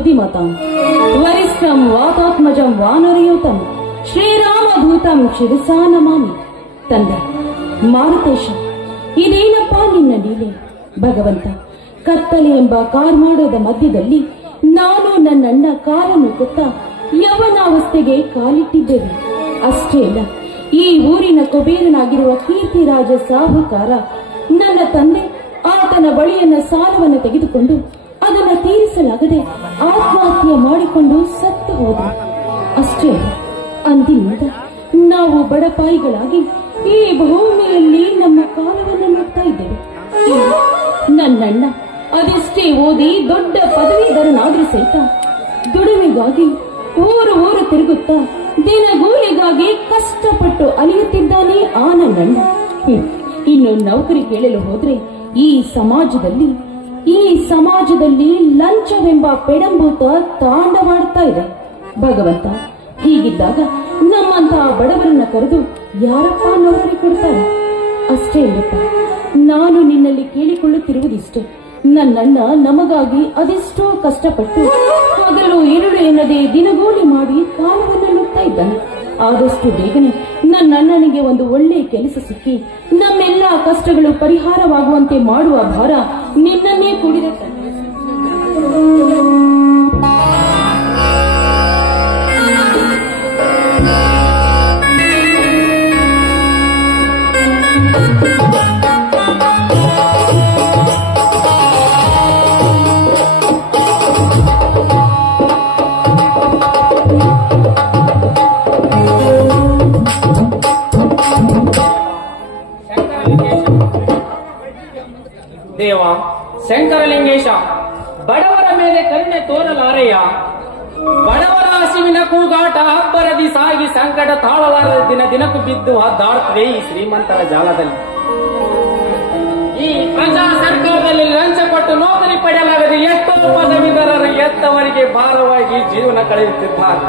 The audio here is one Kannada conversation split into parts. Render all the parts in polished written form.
बुद्धिमतां वरिष्ठं वातात्मजं वानरयूतं ಶ್ರೀರಾಮದೂತಂ ಶಿರಸಾ ನಮಾಮಿ. ತಂದೆ ಮಾರುತೇಶ, ಇದೇನಪ್ಪ ನಿನ್ನ ಲೀಲೆ? ಭಗವಂತ, ಕತ್ತಲೆ ಎಂಬ ಕಾರ್ಮಾಡೋದ ಮಧ್ಯದಲ್ಲಿ ನಾನು ನನ್ನಣ್ಣ ಕಾಲನ್ನು ಕೊತ್ತ ಯವನಾವಸ್ಥೆಗೆ ಕಾಲಿಟ್ಟಿದ್ದೇವೆ. ಅಷ್ಟೇ ಅಲ್ಲ, ಈ ಊರಿನ ಕುಬೇರನಾಗಿರುವ ಕೀರ್ತಿರಾಜ ಸಾಹುಕಾರ ನನ್ನ ತಂದೆ ಆತನ ಬಳಿಯನ್ನ ಸಾಲವನ್ನು ತೆಗೆದುಕೊಂಡು ಅದನ್ನು ತೀರಿಸಲಾಗದೆ ಆತ್ಮಹತ್ಯೆ ಮಾಡಿಕೊಂಡು ಸತ್ತು ಹೋದ. ಅಷ್ಟೇ ಅಲ್ಲ, ಅಂದಿನಿಂದ ನಾವು ಬಡಪಾಯಿಗಳಾಗಿ ಈ ಭೂಮಿಯಲ್ಲಿ ನಮ್ಮ ಕಾಲವನ್ನು ನೋಡ್ತಾ ಇದ್ದೇವೆ. ನನ್ನಣ್ಣ ಅದೆಷ್ಟೇ ಓದಿ ದೊಡ್ಡ ಪದವೀಧರನಾದ್ರೂ ಸಹಿತ ದುಡಿಮೆಗಾಗಿ ಊರು ಊರು ತಿರುಗುತ್ತಾ ದಿನಗೂಲಿಗಾಗಿ ಕಷ್ಟಪಟ್ಟು ಅಲಿಯುತ್ತಿದ್ದಾನೆ ಆ ನನ್ನಣ್ಣ. ಇನ್ನು ನೌಕರಿ ಕೇಳಲು ಹೋದ್ರೆ ಈ ಸಮಾಜದಲ್ಲಿ ಲಂಚವೆಂಬ ಪೆಡಂಭೂತ ತಾಂಡವಾಡ್ತಾ ಇದೆ. ಭಗವಂತ, ಹೀಗಿದ್ದಾಗ ನಮ್ಮಂತಹ ಬಡವರನ್ನ ಕರೆದು ಯಾರಪ್ಪ ನೌಕರಿ ಕೊಡ್ತಾರೆ? ಅಷ್ಟೇ ಇಲ್ಲಪ್ಪ, ನಾನು ನಿನ್ನಲ್ಲಿ ಕೇಳಿಕೊಳ್ಳುತ್ತಿರುವುದಿಷ್ಟೇ. ನನ್ನಣ್ಣ ನಮಗಾಗಿ ಅದೆಷ್ಟೋ ಕಷ್ಟಪಟ್ಟು ಹಗಲು ഇരുಳು ಎನ್ನದೆ ದಿನಗೂಲಿ ಮಾಡಿ ಕಾಲವನ್ನು ನುಗ್ತಾ ಇದ್ದಾನೆ. ಆದಷ್ಟು ಬೇಗನೆ ನನ್ನಣ್ಣನಿಗೆ ಒಂದು ಒಳ್ಳೆಯ ಕೆಲಸ ಸಿಕ್ಕಿ ನಮ್ಮೆಲ್ಲ ಕಷ್ಟಗಳು ಪರಿಹಾರವಾಗುವಂತೆ ಮಾಡುವ ಭಾರ ನಿನ್ನನ್ನೇ ಕೂಡಿದ. ದೇವ ಶಂಕರಲಿಂಗೇಶ, ಬಡವರ ಮೇಲೆ ಕರುಣೆ ತೋರಲಾರೆಯ. ಬಡವರ ಹಸಿವಿನ ಕೂಗಾಟ ಅಬ್ಬರದಿ ಸಾಗಿ ಸಂಕಟ ತಾಳಲಾರದ ದಿನಕ್ಕೂ ಬಿದ್ದು ಹದ್ದಾಡ್ತದೆ ಈ ಶ್ರೀಮಂತರ ಜಾಲದಲ್ಲಿ. ಈ ಪ್ರಜಾ ಸರ್ಕಾರದಲ್ಲಿ ಲಂಚ ಕೊಟ್ಟು ನೌಕರಿ ಪಡೆಯಲಾಗದೆ ಎಷ್ಟೋ ಪದವೀಧರರು ಎತ್ತವರಿಗೆ ಭಾರವಾಗಿ ಜೀವನ ಕಳೆಯುತ್ತಿದ್ದಾರೆ.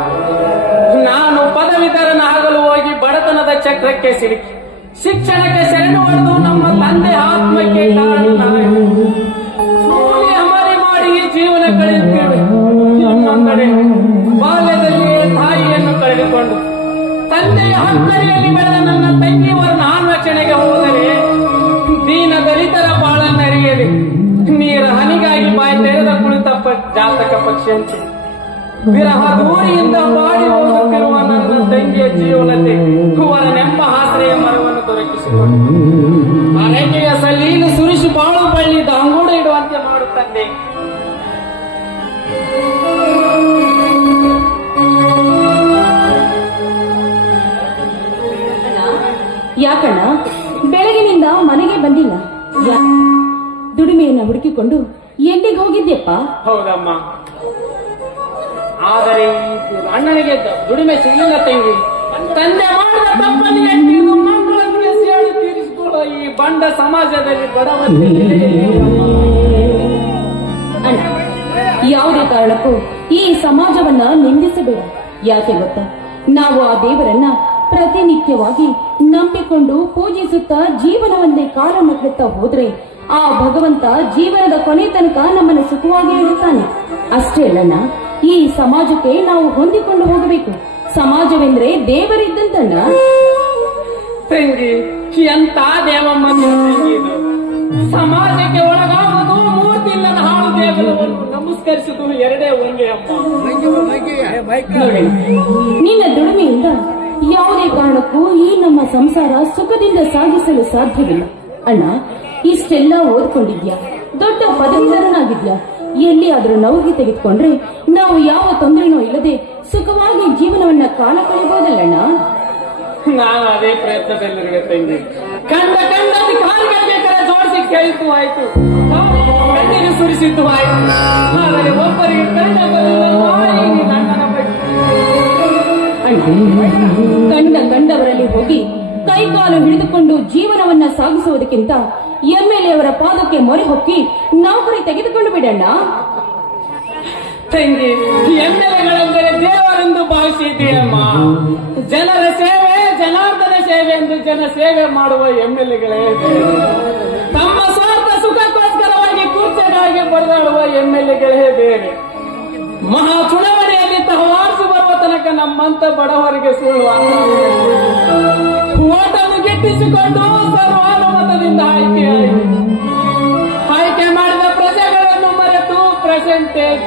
ನಾನು ಪದವೀಧರನಾಗಲು ಹೋಗಿ ಬಡತನದ ಚಕ್ರಕ್ಕೆ ಸಿಲುಕಿ ಶಿಕ್ಷಣಕ್ಕೆ ಶರಣು ಹೊಡೆದು ನಮ್ಮ ತಂದೆ ಆತ್ಮಕ್ಕೆ ಹಮರಿ ಮಾಡಿ ಜೀವನ ಕಳೆಯುತ್ತೇವೆ. ಇನ್ನೊಂದೆಡೆ ಬಾಲ್ಯದಲ್ಲಿಯೇ ತಾಯಿಯನ್ನು ಕಳೆದುಕೊಂಡು ತಂದೆಯ ಹಕ್ಕರಿಯಲ್ಲಿ ಬೆಳೆದ ನನ್ನ ತಂಗಿಯವರ ಅನ್ವೇಷಣೆಗೆ ಹೋದರೆ ದೀನ ದಲಿತರ ಬಾಳನ್ನರಿಯಲಿ ನೀರ ಹನಿಗಾಗಿ ಬಾಯಿ ತೆರೆದ ಕುಳಿತ ಜಾತಕ ಪಕ್ಷಿಯಂತೆ ವಿರಹ ದೂರಿಯಿಂದ ಬಾಡಿ ಹೋಗುತ್ತಿರುವ ನನ್ನ ತಂಗಿಯ ಜೀವನತೆ ಅವರ ನೆಂಪ ಆಶ್ರಯ ಮರವನ್ನು ದೊರಕಿಸಿಕೊಂಡು ಅರೆಗೆಯ ಸಲೀಲು ಸುರಿಸಿ ಬಾಳು ಬಳ್ಳಿ ದಾಂಗೂಡ ಇಡುವಂತೆ ಮಾಡುತ್ತಂದೆ. ಯಾಕಣ್ಣ ಬೆಳಗಿನಿಂದ ಮನೆಗೆ ಬಂದಿಲ್ಲ? ದುಡಿಮೆಯನ್ನ ಹುಡುಕಿಕೊಂಡು ಎಲ್ಲಿಗೆ ಹೋಗಿದ್ಯಪ್ಪ? ಹೌದಮ್ಮ, ಆದರೆ ಅಣ್ಣನಿಗೆ ದುಡಿಮೆ ಸಿಗಲಿಲ್ಲ ತಂಗಿ. ತಂದೆ ಮಾಡಿದ ತಪ್ಪನ್ನು ಎಟ್ಟಿದ್ದು ಮಕ್ಕಳೊಂದಿಗೆ ಸೇರಿ ತೀರಿಸಿಕೊಳ್ಳೋ ಈ ಬಂಡ ಸಮಾಜದಲ್ಲಿ ಬಡವತೆ. ಅಣ್ಣ, ಯಾವುದೇ ಕಾರಣಕ್ಕೂ ಈ ಸಮಾಜವನ್ನ ನಿಂದಿಸಬೇಡ. ಯಾಕೆ ಗೊತ್ತಾ, ನಾವು ಆ ದೇವರನ್ನ ಪ್ರತಿನಿತ್ಯವಾಗಿ ನಂಬಿಕೊಂಡು ಪೂಜಿಸುತ್ತಾ ಜೀವನವನ್ನೇ ಕಾಲಮಕ್ಳುತ್ತಾ ಹೋದ್ರೆ ಆ ಭಗವಂತ ಜೀವನದ ಕೊನೆ ತನಕ ನಮ್ಮನ್ನು ಸುಖವಾಗಿ ಇಡುತ್ತಾನೆ. ಅಷ್ಟೇ ಅಲ್ಲಣ್ಣ, ಈ ಸಮಾಜಕ್ಕೆ ನಾವು ಹೊಂದಿಕೊಂಡು ಹೋಗಬೇಕು. ಸಮಾಜವೆಂದ್ರೆ ದೇವರಿದ್ದಂತಣ್ಣ. ತಂಗಿ, ಎಂತ ದೇವಮ್ಮ ತಂಗಿ ಇದು. ಸಮಾಜಕ್ಕೆ ಒಳಗಾಗುವುದು ಮೂರ್ತಿಲ್ಲದ ಹಾಳು ದೇವರನ್ನು ನಮಸ್ಕರಿಸುವುದು ಎರಡೇ ಒಂದೇ ಅಮ್ಮ. ನಿನ್ನ ದುಡಿಮೆಯಿಂದ ಯಾವುದೇ ಕಾರಣಕ್ಕೂ ಈ ನಮ್ಮ ಸಂಸಾರ ಸುಖದಿಂದ ಸಾಗಿಸಲು ಸಾಧ್ಯವಿಲ್ಲ. ಅಣ್ಣ, ಇಷ್ಟೆಲ್ಲ ಓದ್ಕೊಂಡಿದ್ಯಾ, ದೊಡ್ಡ ಪದವೀಧರನಾಗಿದ್ಯಾ, ಎಲ್ಲಿಯಾದ್ರೂ ನೌಕರಿ ತೆಗೆದುಕೊಂಡ್ರೆ ನಾವು ಯಾವ ತೊಂದರೆನೂ ಇಲ್ಲದೆ ಸುಖವಾಗಿ ಜೀವನವನ್ನ ಕಾಲ ಕಳೆಯಬಹುದಲ್ಲಣ್ಣ. ನಾನು ಅದೇ ಪ್ರಯತ್ನದಲ್ಲಿರುವೆ ತಂಗಿ. ಕಂಡ ಅಧಿಕಾರಿಗಳಿಗೆ ಜೋಡಿಸಿ ಕೇಳಿದ್ದು ಆಯ್ತು, ಕಣ್ಣಿಗೆ ಸುರಿಸಿದ್ದು ಆಯ್ತು. ಆದರೆ ಒಬ್ಬರಿಗೆ ಕಂಡವರಲ್ಲಿ ಹೋಗಿ ಕೈಕಾಲು ಹಿಡಿದುಕೊಂಡು ಜೀವನವನ್ನ ಸಾಗಿಸುವುದಕ್ಕಿಂತ ಎಂಎಲ್ಎ ಅವರ ಪಾದಕ್ಕೆ ಮೊರೆ ಹೊಕ್ಕಿ ನೌಕರಿ ತೆಗೆದುಕೊಂಡು ಬಿಡಣ್ಣ. ತಂಗಿ, ಎಂಎಲ್ಎಗಳೆಂದರೆ ದೇವರೆಂದು ಭಾವಿಸಿದ್ದೀಯಮ್ಮ. ಜನರ ಸೇವೆ ಜನಾರ್ದನ ಸೇವೆ ಎಂದು ಜನ ಸೇವೆ ಮಾಡುವ ಎಂಎಲ್ಎಗಳೇ ತಮ್ಮ ಸ್ವಾರ್ಥ ಸುಖಕ್ಕೋಸ್ಕರವಾಗಿ ಕುರ್ಚೆಗಳಿಗೆ ಬರೆದಾಡುವ ಎಂಎಲ್ಎಗಳೇ ಬೇರೆ. ಮಹಾ ಚುನಾವಣೆಯಲ್ಲಿ ತಹವಾರಿಸಿ ಬರುವ ತನಕ ನಮ್ಮಂತ ಬಡವರಿಗೆ ಸುಳ್ಳು ಓಟನ್ನು ಗಿಟ್ಟಿಸಿಕೊಂಡು ಸರ್ವಾನುಮತದಿಂದ ಆಯ್ಕೆ ಮಾಡಿದ ಪ್ರಜೆಗಳನ್ನು ಮರೆತು ಪ್ರೆಸೆಂಟೇಜ್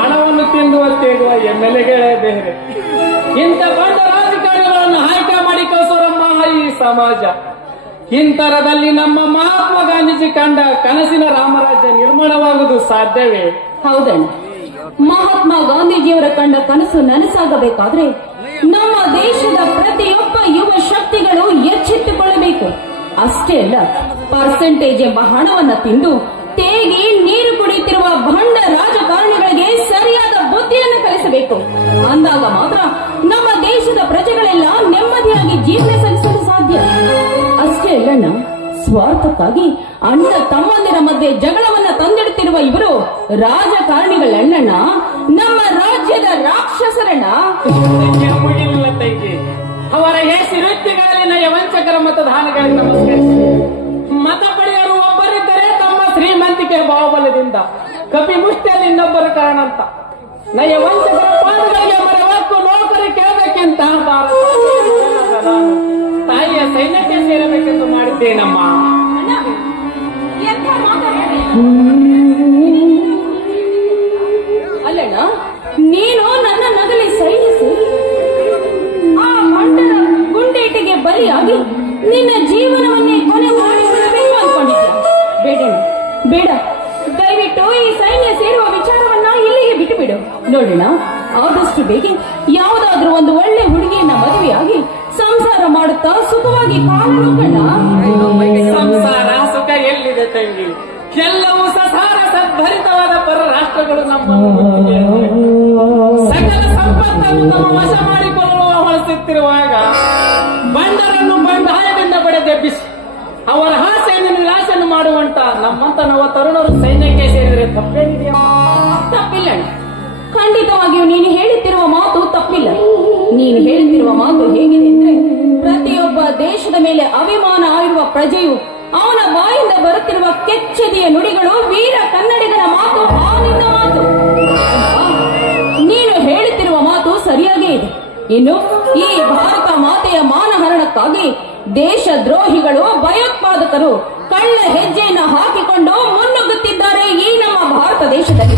ಹಣವನ್ನು ತಿಂದು ಅಂತೇಳುವ MLAಗಳೇ ಬೇರೆ. ಇಂಥ ಬಂಡ ರಾಜಕಾರಣಿಗಳನ್ನು ಆಯ್ಕೆ ಮಾಡಿ ಕಳಿಸೋರಮ್ಮ ಈ ಸಮಾಜ. ಇಂತರದಲ್ಲಿ ನಮ್ಮ ಮಹಾತ್ಮ ಗಾಂಧೀಜಿ ಕಂಡ ಕನಸಿನ ರಾಮರಾಜ್ಯ ನಿರ್ಮಾಣವಾಗುವುದು ಸಾಧ್ಯವೇ? ಹೌದಣ್ಣ, ಮಹಾತ್ಮ ಗಾಂಧೀಜಿಯವರ ಕಂಡ ಕನಸು ನನಸಾಗಬೇಕಾದ್ರೆ ನಮ್ಮ ದೇಶದ ಪ್ರತಿಯೊಬ್ಬ ಯುವ ಶಕ್ತಿಗಳು ಎಚ್ಚೆತ್ತುಕೊಳ್ಳಬೇಕು. ಅಷ್ಟೇ ಅಲ್ಲ, ಪರ್ಸೆಂಟೇಜ್ ಎಂಬ ಹಣವನ್ನ ತಿಂದು ತೇಗಿ ನೀರು ಕುಡಿಯುತ್ತಿರುವ ಭಂಡ ರಾಜಕಾರಣಿಗಳಿಗೆ ಸರಿಯಾದ ಬುದ್ಧಿಯನ್ನು ಕಲಿಸಬೇಕು. ಅಂದಾಗ ಮಾತ್ರ ನಮ್ಮ ದೇಶದ ಪ್ರಜೆಗಳೆಲ್ಲ ನೆಮ್ಮದಿಯಾಗಿ ಜೀವನ ಸಾಗಿಸಲು ಸಾಧ್ಯ. ಅಷ್ಟೇ ಅಲ್ಲಣ್ಣ, ಸ್ವಾರ್ಥಕ್ಕಾಗಿ ಅಣ್ಣ ತಮ್ಮಂದಿರ ಮಧ್ಯೆ ಜಗಳವನ್ನ ತಂದಿಡುತ್ತಿರುವ ಇವರು ರಾಜಕಾರಣಿಗಳಣ್ಣ, ನಮ್ಮ ರಾಜ್ಯದ ರಾಕ್ಷಸರಣ್ಣ. ಅವರ ಹೆಸಿ ವೃತ್ತಿಗಳಲ್ಲಿ ನಯವಂಚಕರ ಮತದಾನಗಳನ್ನು ನಮಸ್ಕರಿಸಿ ಮತ ಪಡೆಯಲು ಒಬ್ಬರಿದ್ದರೆ ತಮ್ಮ ಶ್ರೀಮಂತಿಕೆ ಬಾಹುಬಲದಿಂದ ಕಪಿ ಮುಷ್ಟಿಯಲ್ಲಿ ಇನ್ನೊಬ್ಬರ ಕಾರಣ ಅಂತ ನಯವಂಚಕರ ಪಾದಗಳಿಗೆ ಮರೆವತ್ತು ನೌಕರಿ ಕೇಳಬೇಕೆಂತ ತಾಯಿಯ ಸೈನ್ಯಕ್ಕೆ ಸೇರಬೇಕೆಂದು ಮಾಡಿದ್ದೇನಮ್ಮ. ಅಲ್ಲಣ್ಣ, ನೀನು ನನ್ನ ನಗಲಿ ಸೈನಿಸಿ ಆ ಮಂಡಲ ಗುಂಡೇಟಿಗೆ ಬಲಿಯಾಗಿ ನಿನ್ನ ಜೀವನವನ್ನೇ ಕೊನೆ ಮಾಡಿಕೊಳ್ಳಬೇಕು ಅನ್ಕೊಂಡಿದ್ದ. ಬೇಡಣ್ಣ, ಬೇಡ. ದಯವಿಟ್ಟು ಈ ಸೈನ್ಯ ಸೇರುವ ವಿಚಾರವನ್ನ ಇಲ್ಲಿಗೆ ಬಿಟ್ಟು ಬಿಡು. ನೋಡೋಣ, ಆದಷ್ಟು ಬೇಗ ಯಾವುದಾದ್ರೂ ಒಂದು ಒಳ್ಳೆ ಹುಡುಗಿಯನ್ನ ಮದುವೆಯಾಗಿ ಸಂಸಾರ ಮಾಡುತ್ತಾ ಸುಖವಾಗಿ ಕಾಣಲು ಕಣ್ಣ. ಸಂಸಾರ ಸುಖ ಎಲ್ಲಿದೆ ತಂಗಿ? ಎಲ್ಲವೂ ಸಸಾರ ಸದ್ಭರಿತವಾದ ಪರ ರಾಷ್ಟ್ರಗಳು ನಮ್ಮ ಸಕಲ ಸಂಪತ್ತನ್ನು ನಮ್ಮ ವಶ ಮಾಡಿಕೊಳ್ಳುವ ಹೊರಸುತ್ತಿರುವಾಗ ಬಂಡರನ್ನು ಬಂಡಾಯದಿಂದ ಬಡಿದೆಬ್ಬಿಸಿ ಅವರ ಆಸೆಯನ್ನು ವಿಲಾಸನ್ನು ಮಾಡುವಂತ ನಮ್ಮಂತ ನವ ತರುಣರು ಸೈನ್ಯಕ್ಕೆ ಸೇರಿದರೆ ತಪ್ಪೇನಿದೆಯಾ? ತಪ್ಪಿಲ್ಲ, ಖಂಡಿತವಾಗಿಯೂ ನೀನು ಹೇಳುತ್ತಿರುವ ಮಾತು ತಪ್ಪಿಲ್ಲ. ನೀನು ಹೇಳುತ್ತಿರುವ ಮಾತು ಹೇಗಿದೆ ಅಂದ್ರೆ, ಪ್ರತಿಯೊಬ್ಬ ದೇಶದ ಮೇಲೆ ಅಭಿಮಾನ ಆಗಿರುವ ಪ್ರಜೆಯು ಅವನ ಬಾಯಿಂದ ಬರುತ್ತಿರುವ ಕೆಚ್ಚೆದೆಯ ನುಡಿಗಳು ವೀರ ಕನ್ನಡಿಗರ ಮಾತು, ಆನಿಂದ ಮಾತು. ನೀನು ಹೇಳುತ್ತಿರುವ ಮಾತು ಸರಿಯಾಗೇ ಇದೆ. ಇನ್ನು ಈ ಭಾರತ ಮಾತೆಯ ಮಾನಹರಣಕ್ಕಾಗಿ ದೇಶ ದ್ರೋಹಿಗಳು, ಭಯೋತ್ಪಾದಕರು ಕಳ್ಳ ಹೆಜ್ಜೆಯನ್ನು ಹಾಕಿಕೊಂಡು ಮುನ್ನುಗ್ಗುತ್ತಿದ್ದಾರೆ ಈ ನಮ್ಮ ಭಾರತ ದೇಶದಲ್ಲಿ.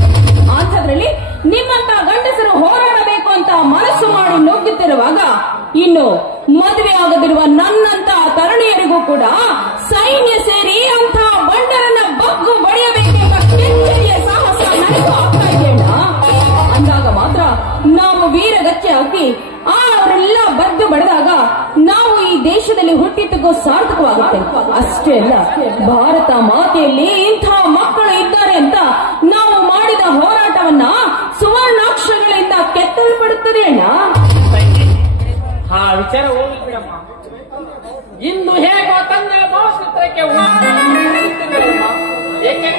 ಅಂಥದ್ರಲ್ಲಿ ನಿಮ್ಮಂತ ಗಂಡಸರು ಹೋರಾಡಬೇಕು ಅಂತ ಮನಸ್ಸು ಮಾಡಿ ನುಗ್ಗುತ್ತಿರುವಾಗ ಇನ್ನು ಮದುವೆ ಆಗದಿರುವ ನನ್ನಂತ ತರುಣಿಯರಿಗೂ ಕೂಡ ಸೈನ್ಯ ಸೇರಿ ಅಂತ ಬಂಡರನ್ನ ಬಗ್ಗು ಬಡಿಯಬೇಕೆಂಬ ಕೆಚ್ಚೆದೆಯ ಸಾಹಸ ನನಗೂ ಆಗ್ತಾ ಇದೆಯಣ್ಣ. ಅಂದಾಗ ಮಾತ್ರ ನಾವು ವೀರಗಚ್ಚೆ ಹಾಕಿ ಅವರೆಲ್ಲ ಬದ್ದು ಬಡಿದಾಗ ನಾವು ಈ ದೇಶದಲ್ಲಿ ಹುಟ್ಟಿದ್ದಕ್ಕೂ ಸಾರ್ಥಕವಾಗುತ್ತೆ. ಅಷ್ಟೇ ಅಲ್ಲ, ಭಾರತ ಮಾತೆಯಲ್ಲಿ ಇಂಥ ಮಕ್ಕಳು ಇದ್ದಾರೆ ಅಂತ ನಾವು ಮಾಡಿದ ಹೋರಾಟವನ್ನ ಸುವರ್ಣಾಕ್ಷರಗಳಿಂದ ಕೆತ್ತಲ್ಪಡುತ್ತದೆ ಅಣ್ಣ. ಆ ವಿಚಾರ ಹೋಗಿಬಿಡಮ್ಮ. ಇಂದು ಹೇಗೋ ತಂದೆ ಭಾವಚಿತ್ರಕ್ಕೆ ಏಕೆ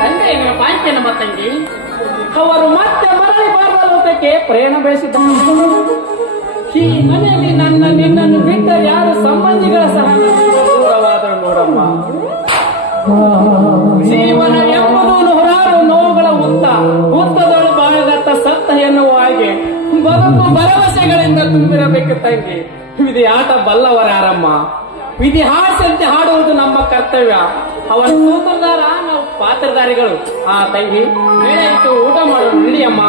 ತಂದೆ ಪಾಂಚೆ ನಮ್ಮ ತಂಗಿ ಅವರು ಮತ್ತೆ ಮರಳಿ ಬಾರಲೋಕಕ್ಕೆ ಪ್ರಯಾಣ ಬೆಳೆಸಿದ್ದಾರೆ. ಈ ಮನೆಯಲ್ಲಿ ನಿನ್ನನ್ನು ಬಿಟ್ಟ ಯಾರು ಸಂಬಂಧಿಗಳ ಸಹ ದೂರವಾದರು ನೋಡಮ್ಮ. ಜೀವನ ಎಂಬುದು ನೂರಾರು ನೋವುಗಳ ಹುತ್ತದೊಳು ಬಾಳಗತ್ತ ಸತ್ತ ಎನ್ನುವ ಹಾಗೆ ಬದುಕು ಭರವಸೆಗಳಿಂದ ತುಂಬಿರಬೇಕು ತಂಗಿ. ವಿಧಿ ಆಟ ಬಲ್ಲವರಾರಮ್ಮ. ವಿಧಿ ಹಾಸಂತೆ ಹಾಡುವುದು ನಮ್ಮ ಕರ್ತವ್ಯ. ಅವರ ಸೂತ್ರಧಾರ, ನಾವು ಪಾತ್ರಧಾರಿಗಳು. ಆ ತಂಗಿ ಬೇರೆ ಇತ್ತು, ಊಟ ಮಾಡೋದು ನಡಿಯಮ್ಮ.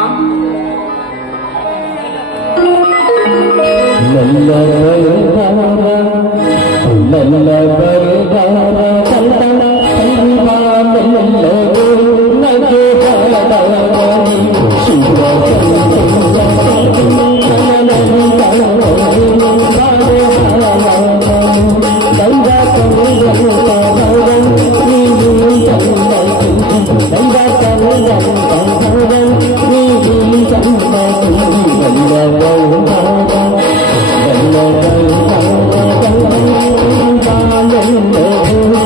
Thank you.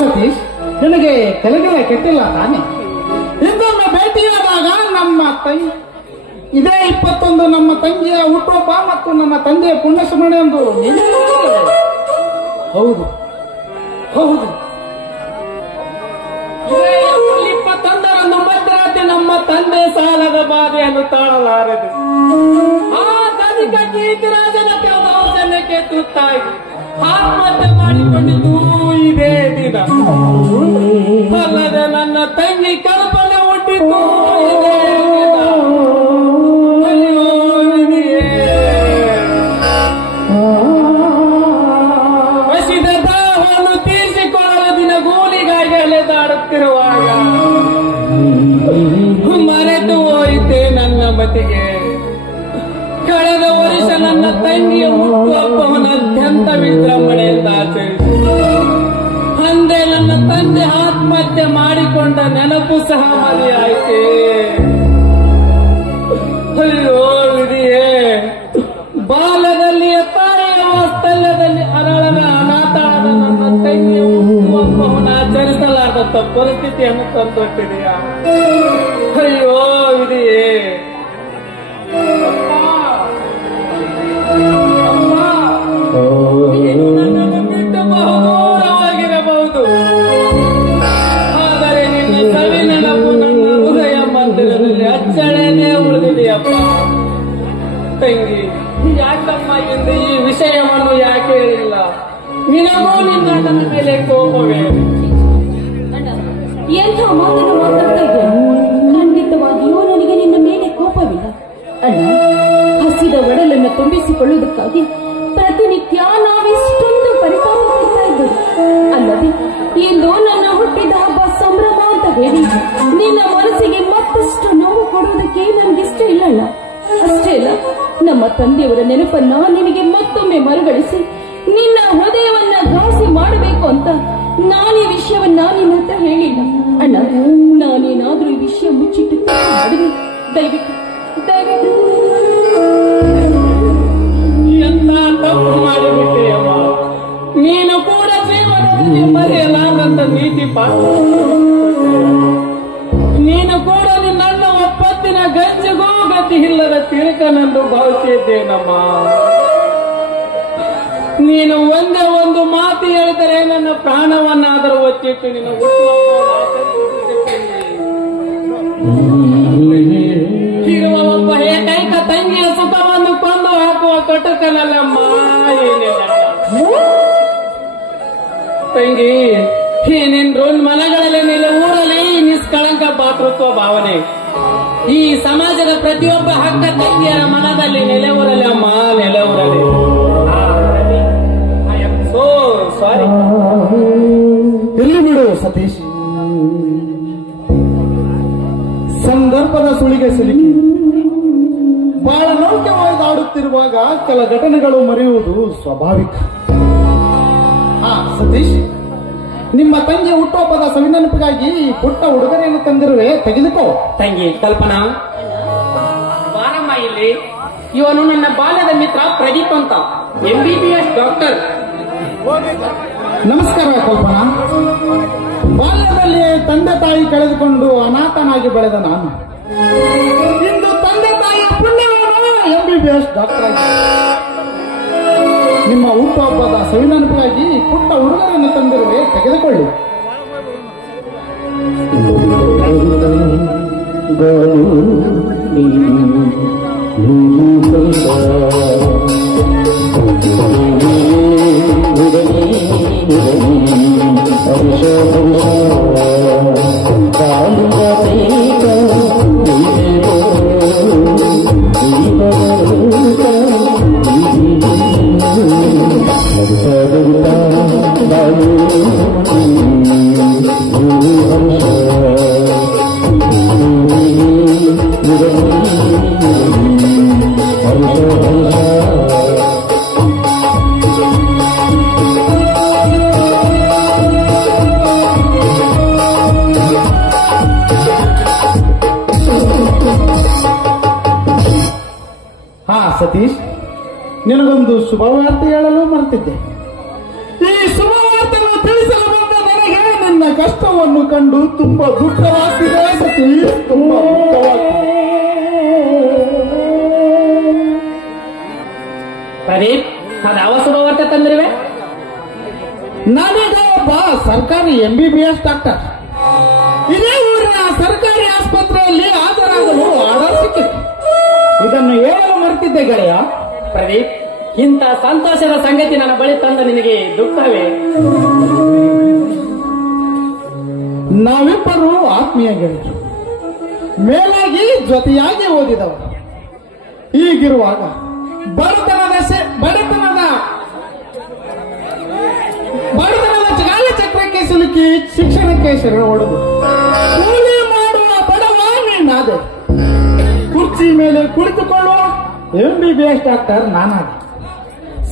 ಸತೀಶ್, ನಿನಗೆ ತಲೆಗೆಲ್ಲ ಕೆಟ್ಟಿಲ್ಲ ತಾನೆ? ಇಂದೊಮ್ಮೆ ಭೇಟಿಯಾದಾಗ ನಮ್ಮ ತಂಗಿ ಇದೇ 21 ನಮ್ಮ ತಂಗಿಯ ಹುಟ್ಟುಹಬ್ಬ ಮತ್ತು ನಮ್ಮ ತಂದೆಯ ಪುಣ್ಯಸ್ಮರಣೆ ಎಂದು ಹೌದು ಹೌದು. ಇದೇ 21ರಂದು ಮಧ್ಯರಾತ್ರಿ ನಮ್ಮ ತಂದೆ ಸಾಲದ ಬಾಧೆಯನ್ನು ತಾಳಲಾರದು. ಆ ಧನಿಕ ಕೀರ್ತಿರಾಜನ ದೌರ್ಜನ್ಯಕ್ಕೆ ತುತ್ತಾಗಿ ಆತ್ಮಹತ್ಯೆ ಮಾಡಿಕೊಂಡಿದ್ದು ಇದೇ ದಿನ. ಅಲ್ಲದೆ ನನ್ನ ತಂಗಿ ಕಲ್ಪನೆ ಹುಟ್ಟಿದ್ದು ಇದೇ ದಿನ. ಅಯ್ಯೋ ವಿಧಿಯೇ, ಹಸಿದ ದಾಹವನ್ನು ತೀರಿಸಿಕೊಳ್ಳಲು ದಿನಗೂಲಿಗಾಗಿ ಅಲೆದಾಡುತ್ತಿರುವಾಗ ಮರೆತು ಹೋಯಿತೆ ನನ್ನ ಮತಿಗೆ. ಕಳೆದ ವರ್ಷ ನನ್ನ ತಂಗಿಯ ಹುಟ್ಟುಹಬ್ಬವನ್ನು ಅತ್ಯಂತ ವಿಜೃಂಭಣೆಯಿಂದ ಆಚರಿಸಿ ಅಂದೇ ನನ್ನ ತಂದೆ ಆತ್ಮಹತ್ಯೆ ಮಾಡಿಕೊಂಡ ನೆನಪು ಸಹ ಮರೆಯಾಯಿತೆ. ಅಯ್ಯೋ ವಿಧಿಯೇ, ಬಾಲ್ಯದಲ್ಲಿಯೇ ತಾಯಿಯ ವಾತ್ಸಲ್ಯದಲ್ಲಿ ಅರಳದ ಅನಾಥಾದ ನನ್ನ ತಂಗಿಯ ಹುಟ್ಟುಹಬ್ಬವನ್ನು ಆಚರಿಸಲಾರದ ಪರಿಸ್ಥಿತಿಯನ್ನು ತಂದೊಟ್ಟಿದೆಯಾ? ಅಯ್ಯೋ ವಿಧಿಯೇ, ನನ್ನನ್ನು ಬಿಟ್ಟು ಬಹುದೂರವಾಗಿರಬಹುದು, ಆದರೆ ನಿನ್ನ ಸವಿ ನೆನಪು ನನ್ನ ಹೃದಯ ಮಂದಿರದಲ್ಲಿ ಅಚ್ಚಳೆನೇ ಉಳಿದಿದೆಯಪ್ಪ. ತಂಗಿ, ಯಾಕಮ್ಮ ಎಂದು ಈ ವಿಷಯವನ್ನು ಯಾಕೆ ಹೇಳಿಲ್ಲ? ನಿನಗೂ ನಿನ್ನ ನನ್ನ ಮೇಲೆ ಕೋಪವೇ? ಎಂಥ ಮಾತನ್ನು ಮಾತಾಡ್ತಾ ಇದ್ದೇನೆ. ಖಂಡಿತವಾಗಿಯೂ ನನಗೆ ನಿನ್ನ ಮೇಲೆ ಕೋಪವಿಲ್ಲ ಅಣ್ಣ. ಹಸಿದ ಒಡಲನ್ನು ತುಂಬಿಸಿಕೊಳ್ಳುವುದಕ್ಕಾಗಿ ಪ್ರತಿನಿತ್ಯ ನಾವೆಷ್ಟೊಂದು ಪರಿತಾಪ ಪಡ್ತಾ ಇದ್ದೇವೆ ಅಲ್ಲದೆ ಇಂದು ನನ್ನ ಹುಟ್ಟಿದ ಹಬ್ಬ ಸಂಭ್ರಮ ಅಂತ ಹೇಳಿ ನಿನ್ನ ಮನಸ್ಸಿಗೆ ಮತ್ತಷ್ಟು ನೋವು ಕೊಡುವುದಕ್ಕೆ ನನಗಿಷ್ಟ ಇಲ್ಲಣ್ಣ. ಅಷ್ಟೇ ಅಲ್ಲ, ನಮ್ಮ ತಂದೆಯವರ ನೆನಪನ್ನ ನಿನಗೆ ಮತ್ತೊಮ್ಮೆ ಮರುಗಳಿಸಿ ನಿನ್ನ ಹೃದಯವನ್ನ ಘಾಸಿ ಮಾಡಬೇಕು ಅಂತ ನಾನು ಈ ವಿಷಯವನ್ನ ನಿನ್ನ ಹತ್ರ ಹೇಳಿಲ್ಲ ಅಣ್ಣ. ನಾನೇನಾದ್ರೂ ಈ ವಿಷಯ ಮುಚ್ಚಿಟ್ಟು ಮಾಡಿದ್ರೆ ದಯವಿಟ್ಟು ದಯವಿಟ್ಟು ಎಂತ ತಪ್ಪು ಮಾಡಿಬಿಟ್ಟೆಯಮ್ಮ. ನೀನು ಕೂಡ ಜೀವನದಲ್ಲಿ ಮರೆಯಲಾಗಂತ ನೀತಿ ಪಾಠ. ನೀನು ಕೂಡ ನಿನ್ನ ಒಪ್ಪತ್ತಿನ ಗಜ್ಜೆಗೂ ಗತಿ ಇಲ್ಲದ ತಿರುಕನೆಂದು ಭಾವಿಸಿದ್ದೇನಮ್ಮ. ನೀನು ಒಂದೇ ಒಂದು ಮಾತು ಹೇಳಿದರೆ ನನ್ನ ಪ್ರಾಣವನ್ನಾದರೂ ಒಚ್ಚಿಟ್ಟು ನಿನ್ನ ಇರುವ ಒಬ್ಬ ಏಕೈಕ ತಂಗಿಯ ಸುಖವನ್ನು ಕೊಂದು ಹಾಕುವ ಕಟುಕನಲ್ಲಮ್ಮ. ತಂಗಿ, ಏನೇನ್ರು ಮನಗಳಲ್ಲಿ ನಿಲ್ಲ ಊರಲ್ಲಿ ನಿಷ್ಕಳಂಕ ಪಾತೃತ್ವ ಭಾವನೆ ಈ ಸಮಾಜದ ಪ್ರತಿಯೊಬ್ಬ ಹಕ್ಕ ತಂಗಿಯರ ಮನದಲ್ಲಿ ನೆಲೆಯೂರಲಿ ಅಮ್ಮ, ನೆಲೆಯೂರಲಿ. I am so sorry. ಎಲ್ಲಿ ಬಿಡು ಸತೀಶ್, ಸಂದರ್ಭದ ಸುಳಿಗೆ ಸಿಲುಕಿ ಬಹಳ ನೌಕ್ಯವಾಗಿ ಆಡುತ್ತಿರುವಾಗ ಕೆಲ ಘಟನೆಗಳು ಮರೆಯುವುದು ಸ್ವಾಭಾವಿಕ. ಸತೀಶ್, ನಿಮ್ಮ ತಂಗಿ ಹುಟ್ಟುಹಬ್ಬದ ಸವಿನೆನಪಿಗಾಗಿ ಪುಟ್ಟ ಉಡುಗೊರೆಯನ್ನು ತಂದಿರುವೆ, ತೆಗೆದುಕೋ. ತಂಗಿ ಕಲ್ಪನಾ, ಬಾರಮ್ಮ ಇಲ್ಲಿ. ಇವನು ನನ್ನ ಬಾಲ್ಯದ ಮಿತ್ರ ಪ್ರದೀಪ್ ಅಂತ, MBBS ಡಾಕ್ಟರ್. ನಮಸ್ಕಾರ ಕಲ್ಪನಾ. ಬಾಲ್ಯದಲ್ಲಿ ತಂದೆ ತಾಯಿ ಕಳೆದುಕೊಂಡು ಅನಾಥನಾಗಿ ಬೆಳೆದ ನಾನು ಇಂದು ತಂದೆ ತಾಯಿ ಪುಣ್ಯವನ್ನು MBBS ಡಾಕ್ಟರ್ ಆಗಿ ನಿಮ್ಮ ಹುಟ್ಟುಹಬ್ಬದ ಸವಿನೆನಪಿಗಾಗಿ ಪುಟ್ಟ ಉಡುಗೊರೆಯನ್ನು ತಂದಿರುವೆ, ತೆಗೆದುಕೊಳ್ಳಿ. ಸತೀಶ್, ನಿನಗೊಂದು ಶುಭವಾರ್ತೆ ಹೇಳಲು ಮರೆತಿದ್ದೆ. ಈ ಶುಭವಾರ್ತೆಯನ್ನು ತಿಳಿಸಲು ಬಂದ ನನಗೆ ನಿನ್ನ ಕಷ್ಟವನ್ನು ಕಂಡು ತುಂಬಾ ದುಃಖವಾಗ್ತಿದೆ ಸತೀಶ್, ತುಂಬಾ ದುಃಖವಾಗ್ತಿದೆ. ಪ್ರದೀಪ್, ಅದು ಯಾವ ಶುಭವಾರ್ತೆ ತಂದಿರುವೆ? ನಾನೀಗ ಒಬ್ಬ ಸರ್ಕಾರಿ MBBS ಡಾಕ್ಟರ್. ಇದೇ ಊರಿನ ಸರ್ಕಾರಿ ಆಸ್ಪತ್ರೆಯಲ್ಲಿ ಹಾಜರಾಗಲು ಆರ್ಡರ್ ಸಿಕ್ಕಿದೆ. ಇದನ್ನು ಹೇಳಲು ಮರೆತಿದ್ದೆ ಗೆಳೆಯ. ಪ್ರದೀಪ್, ಇಂಥ ಸಂತೋಷದ ಸಂಗತಿ ನನ್ನ ಬಳಿ ತಂದ ನಿನಗೆ ದುಃಖವೇ? ನಾವಿಬ್ಬರು ಆತ್ಮೀಯ ಗೆಳೆಯರು, ಮೇಲಾಗಿ ಜೊತೆಯಾಗಿ ಓದಿದವರು. ಹೀಗಿರುವಾಗ ಬಡತನದ ಕಾಲಚಕ್ರಕ್ಕೆ ಸಿಲುಕಿ ಶಿಕ್ಷಣಕ್ಕೆ ಶರಣ ಹೊಡೆದು ಕೂಲಿ ಮಾಡುವ ಬಡವ ನೀನಾದೆ. ಕುರ್ಚಿ ಮೇಲೆ ಕುಳಿತುಕೊಳ್ಳುವ MBBS ಡಾಕ್ಟರ್ ನಾನಾದೆ.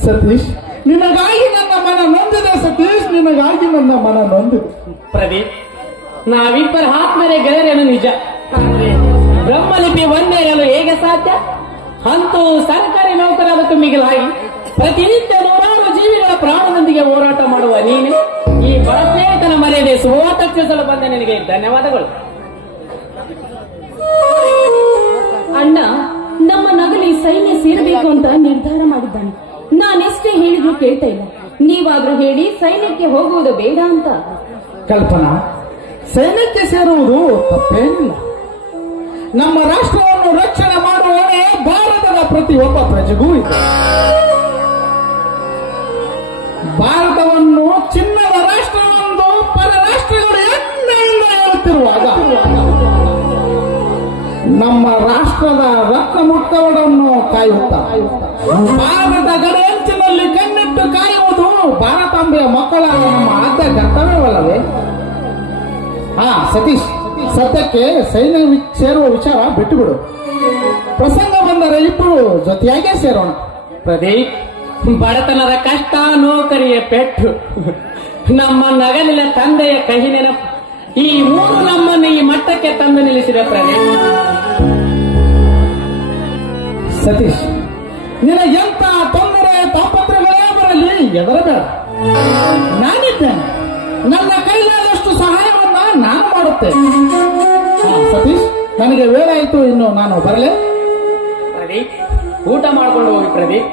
ಸತೀಶ್, ನಿನಗಾಗಿ ನನ್ನ ಮನ ನೊಂದಿದೆ. ಸತೀಶ್, ನಿನಗಾಗಿ ನನ್ನ ಮನ ನೊಂದಿದೆ. ಪ್ರದೀಪ್, ನಾವಿಬ್ಬರ ಆತ್ಮರೇ ಗೆಳೆಯರೇನು ನಿಜ, ಬ್ರಹ್ಮಲಿಪಿ ಒಂದೇ ಇರಲು ಹೇಗೆ ಸಾಧ್ಯ? ಅಂತೂ ಸರ್ಕಾರಿ ನೌಕರದಕ್ಕೂ ಮಿಗಿಲಾಗಿ ಪ್ರತಿನಿತ್ಯ ನೂರಾರು ಜೀವಿಗಳ ಪ್ರಾಣದೊಂದಿಗೆ ಹೋರಾಟ ಮಾಡುವ ನೀನೆ ಈ ಬಡ ಸ್ನೇಹಿತನ ಮರ್ಯಾದೆ ಸುವಾತಕ್ಷಿಸಲು ಬಂದ ನಿನಗೆ ಧನ್ಯವಾದಗಳು. ಅಣ್ಣ ನಮ್ಮ ನಗಲಿ ಸೈನ್ಯ ಸೇರಬೇಕು ಅಂತ ನಿರ್ಧಾರ ಮಾಡಿದ್ದಾನೆ. ನಾನೆಷ್ಟೇ ಹೇಳಿದ್ರು ಕೇಳ್ತಾ ಇಲ್ಲ. ನೀವಾದ್ರೂ ಹೇಳಿ ಸೈನ್ಯಕ್ಕೆ ಹೋಗುವುದು ಬೇಡ ಅಂತ. ಕಲ್ಪನಾ, ಸೈನ್ಯಕ್ಕೆ ಸೇರುವುದು ತಪ್ಪೇನಿಲ್ಲ. ನಮ್ಮ ರಾಷ್ಟ್ರವನ್ನು ರಕ್ಷಣೆ ಮಾಡುವ ಹೊಣೆ ಭಾರತದ ಪ್ರತಿಯೊಬ್ಬ ಪ್ರಜೆಗೂ ಇದೆ. ಭಾರತವನ್ನು ಚಿನ್ನದ ರಾಷ್ಟ್ರವೆಂದು ಪರ ರಾಷ್ಟ್ರಗಳು ಹೆಮ್ಮೆಯಿಂದ ಹೇಳುತ್ತಿರುವಾಗ ನಮ್ಮ ರಾಷ್ಟ್ರದ ರತ್ನ ಮುಕ್ತವನ್ನು ಕಾಯುತ್ತಾ ಭಾರತ ಗಡಿಯಂಚಿನಲ್ಲಿ ಕಣ್ಣಿಟ್ಟು ಕಾಯುವುದು ಭಾರತಾಂಬೆಯ ಮಕ್ಕಳ ನಮ್ಮ ಆದ್ಯ ಕರ್ತವ್ಯವಲ್ಲವೇ? ಸತೀಶ್, ಸದ್ಯಕ್ಕೆ ಸೈನ್ಯ ಸೇರುವ ವಿಚಾರ ಬಿಟ್ಟುಬಿಡು. ಪ್ರಸಂಗ ಬಂದರೆ ಇಬ್ಬರು ಜೊತೆಯಾಗೇ ಸೇರೋಣ. ಪ್ರದೀಪ್, ಬಡತನದ ಕಷ್ಟ, ನೌಕರಿಯ ಪೆಟ್ಟು, ನಮ್ಮ ನಗಲಿನ ತಂದೆಯ ಕಹಿ ನೆನಪು, ಈ ಮೂರು ನಮ್ಮನ್ನು ಈ ಮಟ್ಟಕ್ಕೆ ತಂದು ನಿಲ್ಲಿಸಿದೆ. ಪ್ರದೀಪ್, ಸತೀಶ್, ನಿನಗೆಂತ ತೊಂದರೆ ತಾಪತ್ರಗಳೇ ಬರಲಿ ಹೆದರಬೇಡ. ನಾನಿದ್ದೇನೆ. ನನ್ನ ಕೈಲಾದಷ್ಟು ಸಹಾಯವನ್ನ ನಾನು ಮಾಡುತ್ತೇನೆ. ಸತೀಶ್, ನನಗೆ ವೇಳೆ ಆಯಿತು, ಇನ್ನು ನಾನು ಬರಲೇ. ಪ್ರದೀಪ್, ಊಟ ಮಾಡ್ಕೊಂಡು ಹೋಗಿ. ಪ್ರದೀಪ್,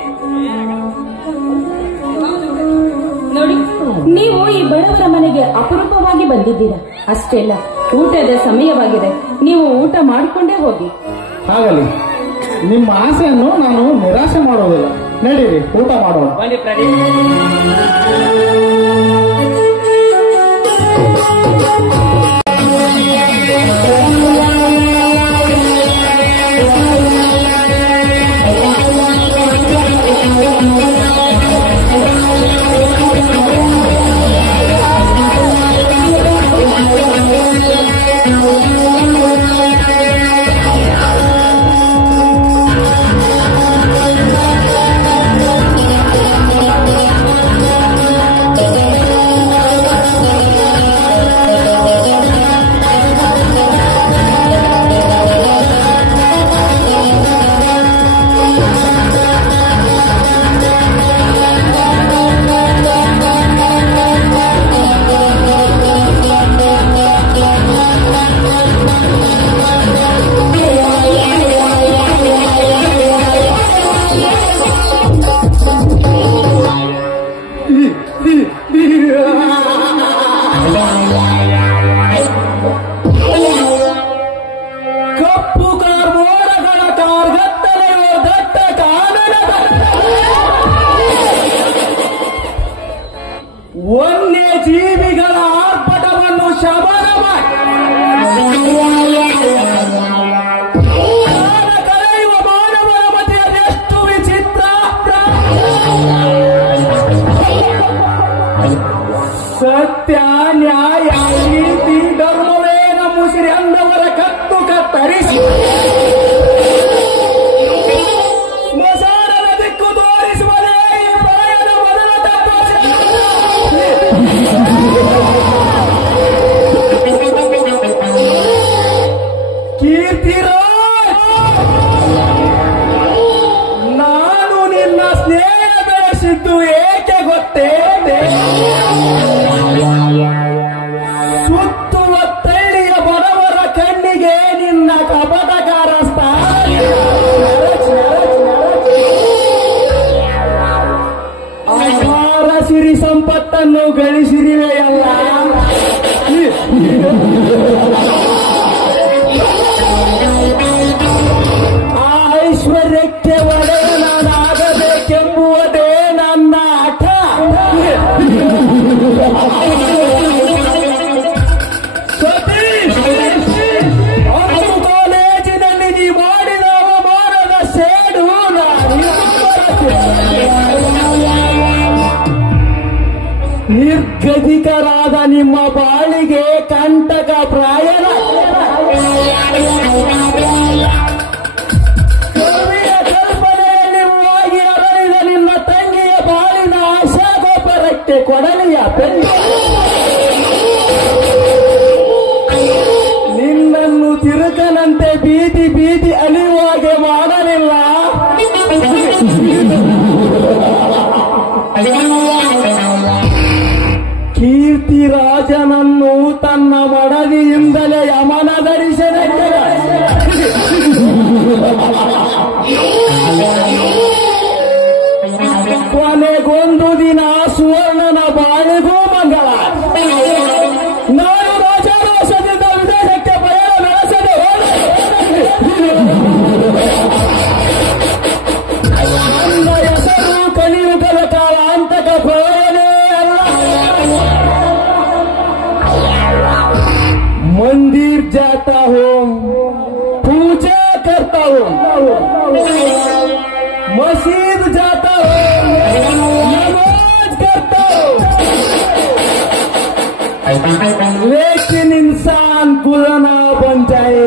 ಮನೆಗೆ ಅಪರೂಪವಾಗಿ ಬಂದಿದ್ದೀರಾ. ಅಷ್ಟೆಲ್ಲ ಊಟದ ಸಮಯವಾಗಿದೆ, ನೀವು ಊಟ ಮಾಡಿಕೊಂಡೇ ಹೋಗಿ. ಹಾಗಲಿ, ನಿಮ್ಮ ಆಸೆಯನ್ನು ನಾನು ನಿರಾಸೆ ಮಾಡುವುದಿಲ್ಲ. ನಡೀರಿ, ಊಟ ಮಾಡೋಣ. ಬನ್ನಿ ಪ್ರದೀಪ್. ವನ್ಯಜೀವಿಗಳ ಆರ್ಭಟವನ್ನು ಶಮನ ಕಳೆಯುವ ಮಾನವರ ಮಧ್ಯೆ ಅದೆಷ್ಟು ವಿಚಿತ್ರ. ಸತ್ಯ, ನ್ಯಾಯ, ನೀತಿ, ಧರ್ಮವೇ ನಮ್ಮ ಉಸಿರಿ ಅಂದವರ ಕತ್ತು ಕತ್ತರಿಸಿ ಸ್ಮಶಾನದ ದಿಕ್ಕು ತೋರಿಸುವುದೇ ಈ ಪಯಣ ಮೊದಲ ತತ್ವ. ಕೀರ್ತಿರಾಜ್, ನಾನು ನಿನ್ನ ಸ್ನೇಹ ಬೆಳೆಸಿದ್ದು ಏಕೆ ಗೊತ್ತೇ? ಸುತ್ತುವ ತಳ್ಳಿಯ ಬಡವರ ಕಣ್ಣಿಗೆ ನಿನ್ನ ಕಪಟಕಾರ ಅಪಾರ ಸಿರಿ ಸಂಪತ್ತನ್ನು ಗಳಿಸಿರಿವೆಯಲ್ಲ. ಆ ಐಶ್ವರ್ಯಕ್ಕೆ ಒಡೆಯನಾಗಬೇಕೆಂಬುವುದೇ ನನ್ನ ಹಠ. ಸತೀಶ್, ಒಂದು ಕಾಲೇಜಿನಲ್ಲಿ ನೀ ಮಾಡಿದ ಅವಮಾನದ ಸೇಡು ನಿರ್ಗತಿಕರಾದ ನಿಮ್ಮ ಬಾಳಿಗೆ ಕಂಟಕ ಪ್ರಾಯನ. ಕವಿಯ ಕಲ್ಪನೆಯಲ್ಲಿ ಹೋಗಿ ಅರಳಿದ ನಿನ್ನ ತಂಗಿಯ ಬಾಳಿನ ಆಶಾಗೋಪರಕ್ಕೆ ಕೊಡಲಿಯ ಬೆನ್ನು. ನಿನ್ನನ್ನು ತಿರುಕನಂತೆ ಬೀದಿ ಬೀದಿ ಅಲಿಯುವಾಗೆ ಮಾಡಲಿಲ್ಲ. ಕೀರ್ತಿರಾಜನನ್ನು ತನ್ನ ಮಡದಿಯಿಂದಲೇ ಯಮನ ದರ್ಶನಕ್ಕೆ ಕೊನೆಗೊಂದು ದಿನ ಸುವರ್ಣನ ಬಾಳಿಗೂ ಮಂಗಳ. ನಾನು ರಾಜಾರೋಷದಿಂದ ವಿದೇಶಕ್ಕೆ ಪಯಣ ಬೆಳೆಸದೆ ನನ್ನ ಹೆಸರು ಕಲಿಯುಗದ ಕಾಲಾಂತಕ ಪ್ರೇರಣೆ ಅಲ್ಲ. मंदिर जाता हूँ, पूजा करता हूँ, मस्जिद जाता हूँ, नमाज करता हूँ, लेकिन इंसान बुरा ना बन जाए,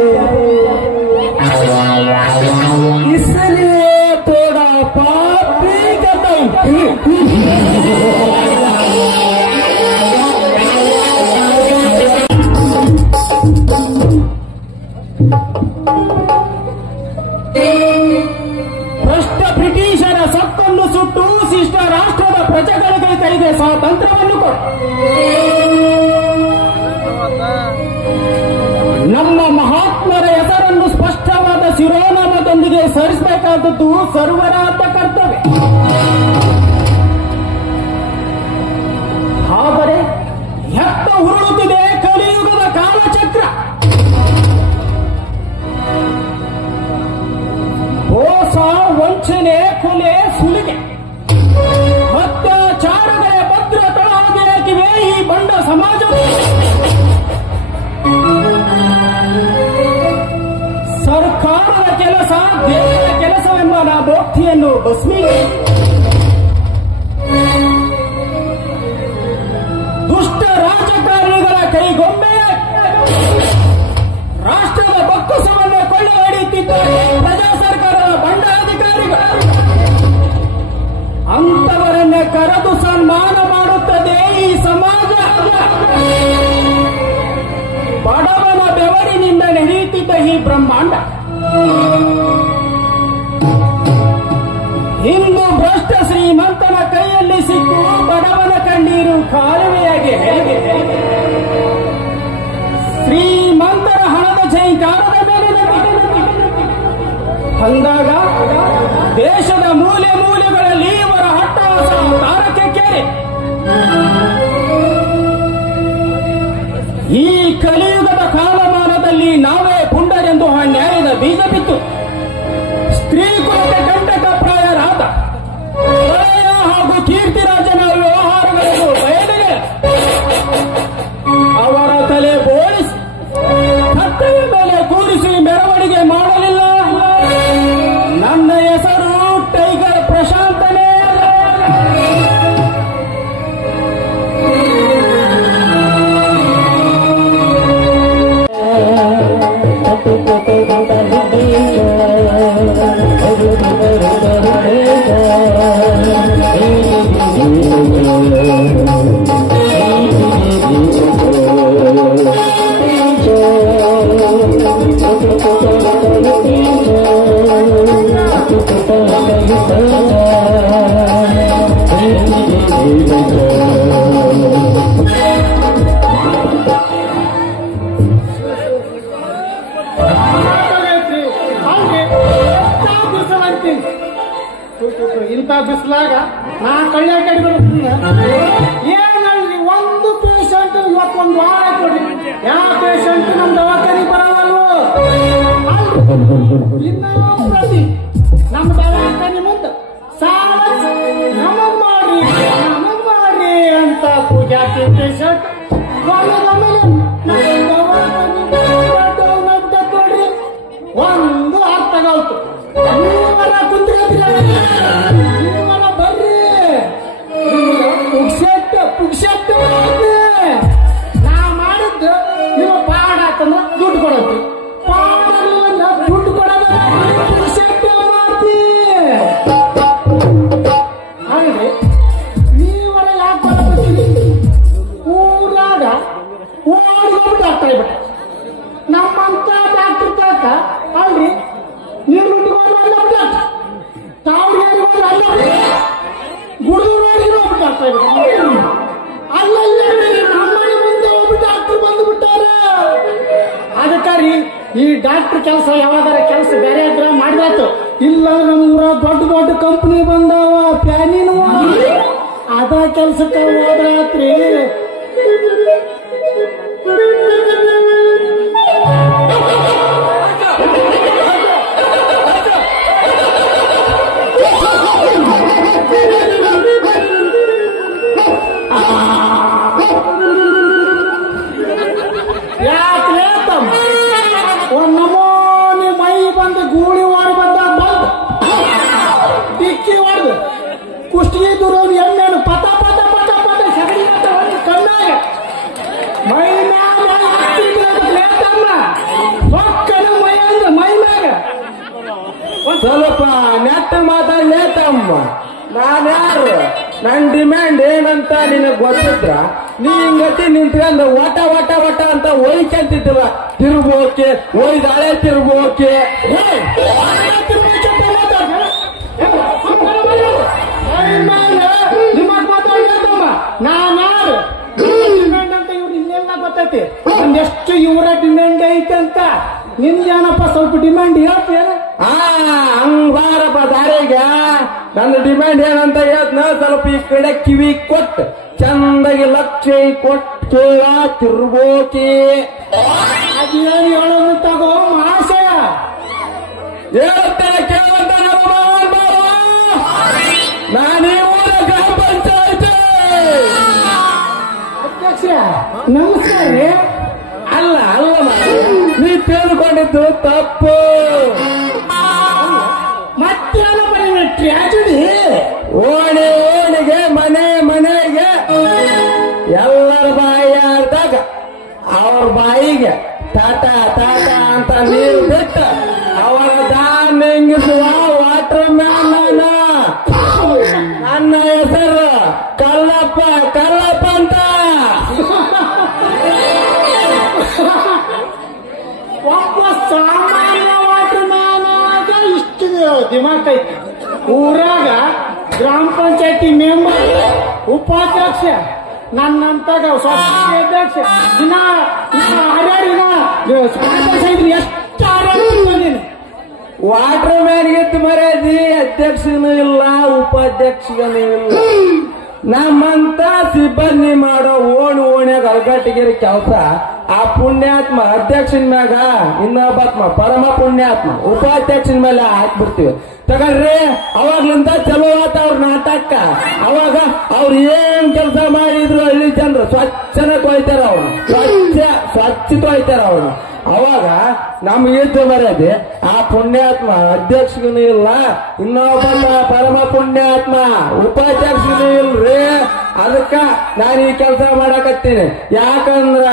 इसलिए थोड़ा पाप भी करता हूँ. ಭ್ರಷ್ಟ ಬ್ರಿಟಿಷರ ಸತ್ತನ್ನು ಸುಟ್ಟು ಶಿಷ್ಟ ರಾಷ್ಟ್ರದ ಪ್ರಜೆಗಳಿಗೆ ಕೈಗೆ ಸ್ವಾತಂತ್ರ್ಯವನ್ನು ಕೊಟ್ಟು ನಮ್ಮ ಮಹಾತ್ಮರ ಹೆಸರನ್ನು ಸ್ಪಷ್ಟವಾದ ಶಿರೋನಾಮದೊಂದಿಗೆ ಸರಿಸಬೇಕಾದದ್ದು ಸರ್ವರಾದ ಕರ್ತವ್ಯ. ಆದರೆ ಸಮಾಜ ಸರ್ಕಾರದ ಕೆಲಸ ದೇಶದ ಕೆಲಸವೆಂಬ ನಾಬೋಕ್ತಿಯನ್ನು ಭಸ್ಮೀಗೆ ದುಷ್ಟ ರಾಜಕಾರಣಿಗಳ ಕೈಗೊಂಬೆಯ ರಾಷ್ಟ್ರದ ಬೊಕ್ಕಸವನ್ನು ಕೊಳ್ಳೆ ಹೊಡೆಯುತ್ತಿದ್ದ ಪ್ರಜಾ ಸರ್ಕಾರದ ಬಂಡ ಅಧಿಕಾರಿಗಳು ಅಂತವರನ್ನೇ ಕರೆದು ಸನ್ಮಾನ ಮಾಡುತ್ತದೆ ಈ ಸಮಾಜ. ಬಡವನ ಬೆವರಿನಿಂದ ನಡೆಯುತ್ತಿದ್ದ ಈ ಬ್ರಹ್ಮಾಂಡ ಇಂದು ಭ್ರಷ್ಟ ಶ್ರೀಮಂತನ ಕೈಯಲ್ಲಿ ಸಿಕ್ಕು ಬಡವನ ಕಣ್ಣೀರು ಕಾಲುವೆಯಾಗಿ ಶ್ರೀಮಂತರ ಹಣದ ಜೈಕಾರದ ಮೇಲೆ ಅಂದಾಗ ದೇಶದ ಮೂಲೆ ಮೂಲೆಗಳಲ್ಲಿ ಇವರ ಹಟ್ಟಹಾಸ ತಾರಕಕ್ಕೇರಿ ಈ ಕಲಿಯುಗದ ಕಾಲಮಾನದಲ್ಲಿ ನಾವೇ ಪುಂಡರೆಂದು ಆ ನ್ಯಾಯದ ಬೀಜ ಬಿತ್ತು ಸ್ತ್ರೀ ಕುಲಕ್ಕೆ ಕಂಟಕಪ್ರಾಯರಾದ ಪ್ರಳಯ ಹಾಗೂ ಕೀರ್ತಿರಾಜನ ವ್ಯವಹಾರಗಳನ್ನು ಬಯಲಿಗೆ ಅವರ ತಲೆ ಬೋಳಿಸಿ ಕತ್ತೆಯ ಮೇಲೆ ಕೂರಿಸಿ ಮೆರವಣಿಗೆ ಮಾಡಲಿಲ್ಲ. ನನ್ನ ಹೆಸರು ಟೈಗರ್ ಪ್ರಶಾಂತನೇ. ಇಂಥ ಬಿಸಿಲಾಗ ನಾ ಕಳ್ಳ ಕಡಿದು ಏನಲ್ರಿ ಒಂದು ಪೇಷಂಟ್ ಇವತ್ತೊಂದು ವಾರ ಕೊಡಿ ಯಾವ ಪೇಷಂಟ್ ನಮ್ ದವಾಖಾನೆ ಬರವಲ್ವು ಇನ್ನೊಂದು ನಮ್ಮ ದವಾಖಾನೆ ಮುಂದೆ ಸಾಲ ನಮಗ್ ಮಾಡ್ರಿ ಅಂತ ಪೂಜಾತಿ ಪೇಷಂಟ್ ಒಂದು ಅರ್ಥಗೌತು ಬರ್ರಿ ಪುಕ್ಷೆಟ್ಟು ನಾ ಮಾಡಿದ್ದು ನೀವು ಪಾಡ ಆತಂದ್ರ ದುಡ್ಡು ಕೊಡತ್ತಿ ಪಾಡಲ್ಲ ದುಡ್ಡು ಕೊಡೋದು ಪುಕ್ಷೆಟ್ಟು ಮಾಡ್ತಿ ಅಲ್ರಿ ನೀವರ ಯಾಕೆ ಬರತ್ತೀರಿ ಊರಾಗ ಓಡಿಗೋಗ್ಬಿಟ್ಟು ಆಗ್ತಾ ಇಬಿಟ್ಟ ನಮ್ಮಂತ ಡಾಕ್ಟರ್ ತಾಕ ಅಲ್ರಿ ನೀರು ತಾವ್ರಿಗೆ ಗುಡಿದು ರೋಡಿಗೆ ಹೋಗ್ಬಿಟ್ಟು ಆಗ್ತಾ ಇದ್ರು ಅಲ್ಲಲ್ಲಿ ನಮ್ಮನೆ ಮುಂದೆ ಹೋಗ್ಬಿಟ್ಟು ಡಾಕ್ಟರ್ ಬಂದ್ಬಿಟ್ಟಾರ. ಅದಕ್ಕಾರಿ ಈ ಡಾಕ್ಟರ್ ಕೆಲಸ ಯಾವಾಗಾರ ಕೆಲಸ ಬೇರೆ ಇದ್ರ ಮಾಡಿದಾಯ್ತು. ಇಲ್ಲ ನಮ್ಮ ಊರ ದೊಡ್ಡ ದೊಡ್ಡ ಕಂಪನಿ ಬಂದಾವ ಪ್ಯಾನಿನ ಅದ ಕೆಲ್ಸಕ್ಕೆ ಹೋದ್ರಾತ್ರಿ ಒಂದ್ ನಮೂನಿ ಮೈ ಬಂದು ಗೂಳಿ ವಾಡಿ ಬಂದ ಬಂದು ಟಿಕ್ಕಿ ಹೊಡೆದು ಕುಷ್ಟಿಗೆ ದೂರವ್ರು ಎಣ್ಣೆನು ಪಟ ಪಟ ಪಟ ಪಟ ಸಗಡಿ ಕಣ್ಣಾಗ ಮೈ ಮ್ಯಾಗಮ್ಮ ಪಕ್ಕನ ಮೈ ಅಂದ ಮೈ ಮ್ಯಾಗ ಸ್ವಲ್ಪ ನೆಟ್ಟ ಮಾತಾಡ್ಲೇತಮ್ಮ. ನಾನ್ಯಾರು ನನ್ ಡಿಮ್ಯಾಂಡ್ ಏನಂತ ನಿನಗ್ ಗೊತ್ತಿದ್ರ ನೀ ಹಿಂಗತಿ ನಿಂತ್ಕೊಂಡು ವಟ ವಟ ವಟ ಅಂತ ಒಯ್ಕಂತಿದ್ದಿಲ್ಲ. ತಿರುಗೋಕೆ ಒಯ್ದಾಳೆ ತಿರುಗೋಕೆ ನಾನ್ಯಾರು ಡಿಮ್ಯಾಂಡ್ ಅಂತ ಇವ್ರು ಇನ್ನೆಲ್ಲ ಗೊತ್ತೈತಿ ಒಂದೆಷ್ಟು ಇವರ ಡಿಮ್ಯಾಂಡ್ ಐತಂತ ನಿಮ್ಗೇನಪ್ಪ ಸ್ವಲ್ಪ ಡಿಮ್ಯಾಂಡ್ ಹೇಳ್ತೇನ? ಹಂಗಾರಪ್ಪ ದಾರಿಗೆ ನನ್ನ ಡಿಮ್ಯಾಂಡ್ ಏನಂತ ಹೇಳ್ತನ ಸ್ವಲ್ಪ ಈ ಕಡೆ ಕಿವಿ ಕೊಟ್ಟು ಚಂದಾಗಿ ಲಕ್ಷ ಕೊಟ್ಟು ತಿರ್ಬೋಕೆ ಅದೇನು ಹೇಳೋದು ತಗೋ ಮಹಾಶಯ ಹೇಳ್ತೇನೆ ಕೇಳಂತ ನಾನೇ ಊರ ಗ್ರಾಮ ಪಂಚಾಯತ್ ಅಧ್ಯಕ್ಷ ನಮಸ್ಕಾರ ರೀ. ಅಲ್ಲ ಅಲ್ಲ ನೀ ತಿಳಿದುಕೊಂಡಿದ್ದು ತಪ್ಪು. ಮತ್ತೇನಪ್ಪ ನಿಮ್ಮ ಟ್ರ್ಯಾಜಿಡಿ? ಓಣಿ ಓಣಿಗೆ ಮನೆ ಮನೆಗೆ ಎಲ್ಲರ ಬಾಯಿ ಆಡ್ದಾಗ ಅವ್ರ ಬಾಯಿಗೆ ತಾಟ ತಾಟ ಅಂತ ನೀರು ಬಿಟ್ಟು ಅವರ ದಾನ ಹೆಂಗಿಸುವ ವಾಟರ್ ಮ್ಯಾನ್ ನನ್ನ ಹೆಸರು ಕಲ್ಲಪ್ಪ ಕಲ್ಲಪ್ಪ ಅಂತ. ಒಬ್ಬ ಸಾಮಾನ್ಯ ವಾಟರ್ ಮ್ಯಾನ್ ಆಗ ಇಷ್ಟು ದಿಮಾಕ್ ಐತಿ. ಊರಾಗ ಗ್ರಾಮ ಪಂಚಾಯತಿ ಮೆಂಬರ್, ಉಪಾಧ್ಯಕ್ಷ, ನನ್ನಂತಾಗ ಸೊಸೈಟಿ ಅಧ್ಯಕ್ಷ, ದಿನ ಹರ್ಯಾಡಿನ ಎಷ್ಟು ನೀನು ವಾಟರ್ ಮ್ಯಾನ್ಗಿತ್ತು ಮರ್ಯಾದಿ ಅಧ್ಯಕ್ಷನೂ ಇಲ್ಲ ಉಪಾಧ್ಯಕ್ಷನೂ ಇಲ್ಲ. ನಮ್ಮಂತ ಸಿಬ್ಬಂದಿ ಮಾಡೋ ಓಣ್ಯಾಗ ಅಲ್ಗಟ್ಟಿಗಿರಿ ಕೆಲಸ ಆ ಪುಣ್ಯಾತ್ಮ ಅಧ್ಯಕ್ಷನ ಮ್ಯಾಗ ಇನ್ನೊಬ್ಬಾತ್ಮ ಪರಮ ಪುಣ್ಯಾತ್ಮ ಉಪಾಧ್ಯಕ್ಷನ ಮೇಲೆ ಹಾಕ್ಬಿಡ್ತೀವಿ. ತಗೊಳ್ರಿ ಅವಾಗ್ಲಿಂದ ಚಲೋ ಆತ ಅವ್ರ ನಾಟಕ. ಅವಾಗ ಅವ್ರು ಏನ್ ಕೆಲಸ ಮಾಡಿದ್ರು ಹಳ್ಳಿ ಜನರು ಸ್ವಚ್ಛನ ತೊಯ್ತಾರ, ಅವ್ರು ಸ್ವಚ್ಛ ತೊಯ್ತಾರ ಅವ್ರು. ಅವಾಗ ನಮ್ಗಿದ್ದು ಮರ್ಯಾದೆ ಆ ಪುಣ್ಯಾತ್ಮ ಅಧ್ಯಕ್ಷನೂ ಇಲ್ಲ, ಇನ್ನೊಬ್ಬ ಪರಮ ಪುಣ್ಯಾತ್ಮ ಉಪಾಧ್ಯಕ್ಷನೂ ಇಲ್ರಿ. ಅದಕ್ಕ ನಾನು ಈ ಕೆಲಸ ಮಾಡಕತ್ತೀನಿ. ಯಾಕಂದ್ರ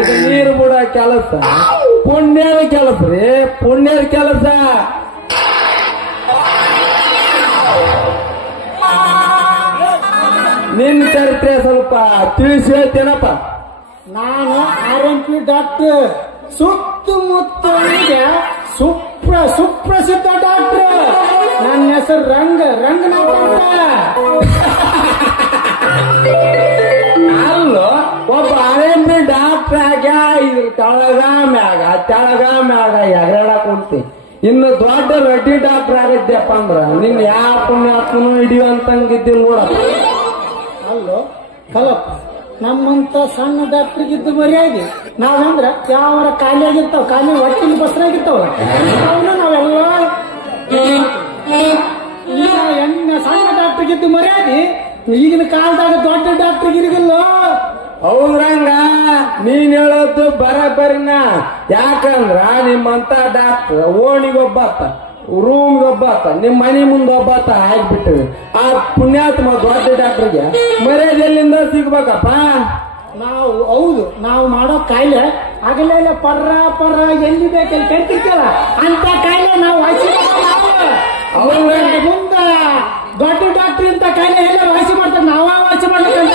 ಇದು ನೀರು ಬಿಡೋ ಕೆಲಸ ಪುಣ್ಯದ ಕೆಲಸ ರೀ, ಪುಣ್ಯದ ಕೆಲಸ. ನಿನ್ ಚರಿತ್ರೆ ಸ್ವಲ್ಪ ತಿಳಿಸಿ ಹೇಳ್ತೇನಪ್ಪ. ನಾನು RMP ಡಾಕ್ಟರ್, ಸುತ್ತಮುತ್ತಲಿಗೆ ಸುಪ್ರಸಿದ್ಧ ಡಾಕ್ಟರ್. ನನ್ನ ಹೆಸರು ರಂಗನಾಥ. ಅಲ್ಲೋ ಒಬ್ಬ RMP ಡಾಕ್ಟರ್ ಆಗ ಇದ್ರ ತೆಳಗ ಮ್ಯಾಗ ಎಗರಾಡ ಕುಂತಿ. ಇನ್ನು ದೊಡ್ಡ ರೆಡ್ಡಿ ಡಾಕ್ಟರ್ ಆಗಿದ್ಯಪ್ಪ ಅಂದ್ರ ನಿನ್ ಯಾವ ಪುಣ್ಯಾತ್ಮನು ಹಿಡಿಯುವಂತಂಗಿದ್ದಿಲ್ಲ ನೋಡಪ್ಪ. ಅಲ್ಲೋ ಕಲಪ್ಪ, ನಮ್ಮಂತ ಸಣ್ಣ ಡಾಕ್ಟರ್ಗಿದ್ದು ಮರ್ಯಾದೆ ನಾವಂದ್ರ ಯಾವ ಖಾಲಿ ಆಗಿರ್ತಾವ, ಖಾಲಿ ಹೊಟ್ಟಿನ ಬಸ್ರಾಗಿರ್ತಾವಲ್ಲ ಅವನ್ನ ನಾವೆಲ್ಲ ಸಣ್ಣ ಡಾಕ್ಟರ್ಗಿದ್ದು ಮರ್ಯಾದೆ ಈಗಿನ ಕಾಲದಾಗ ದೊಡ್ಡ ಡಾಕ್ಟರ್ಗಿರಿಗಿಲ್ಲ. ಹೌದ್ರಂಗ ನೀನ್ ಹೇಳೋದು ಬರಬರಿನ. ಯಾಕಂದ್ರ ನಿಮ್ಮಂತ ಡಾಕ್ಟರ್ ಓಣಿಗೊಬ್ಬಾತ, ರೂಮ್ಗೊಬ್ಬಾತ, ನಿಮ್ ಮನೆ ಮುಂದೆ ಒಬ್ಬಾತ ಆಗ್ಬಿಟ್ಟಿವಿ. ಆ ಪುಣ್ಯಾತ್ಮ ದೊಡ್ಡ ಡಾಕ್ಟರ್ಗೆ ಮರ್ಯಾದೆಲ್ಲಿಂದ ಸಿಗ್ಬೇಕಪ್ಪ. ನಾವು ಹೌದು, ನಾವು ಮಾಡೋ ಕಾಯಿಲೆ ಆಗಲೇ ಪರ್ರ ಎಲ್ಲಿ ಬೇಕಲ್ಲಿ ಕೆಡ್ತಿರ್ತಲ್ಲ ಅಂತ ಕಾಯಿಲೆ ನಾವು ಮುಂದ ದೊಡ್ಡ ಡಾಕ್ಟರ್ ಅಂತ ಕಾಯಿಲೆ ಎಲ್ಲ ವಾಸಿ ಮಾಡ್ತಾರೆ, ನಾವ ವಾಸಿ ಮಾಡ್ಬೇಕಂತ.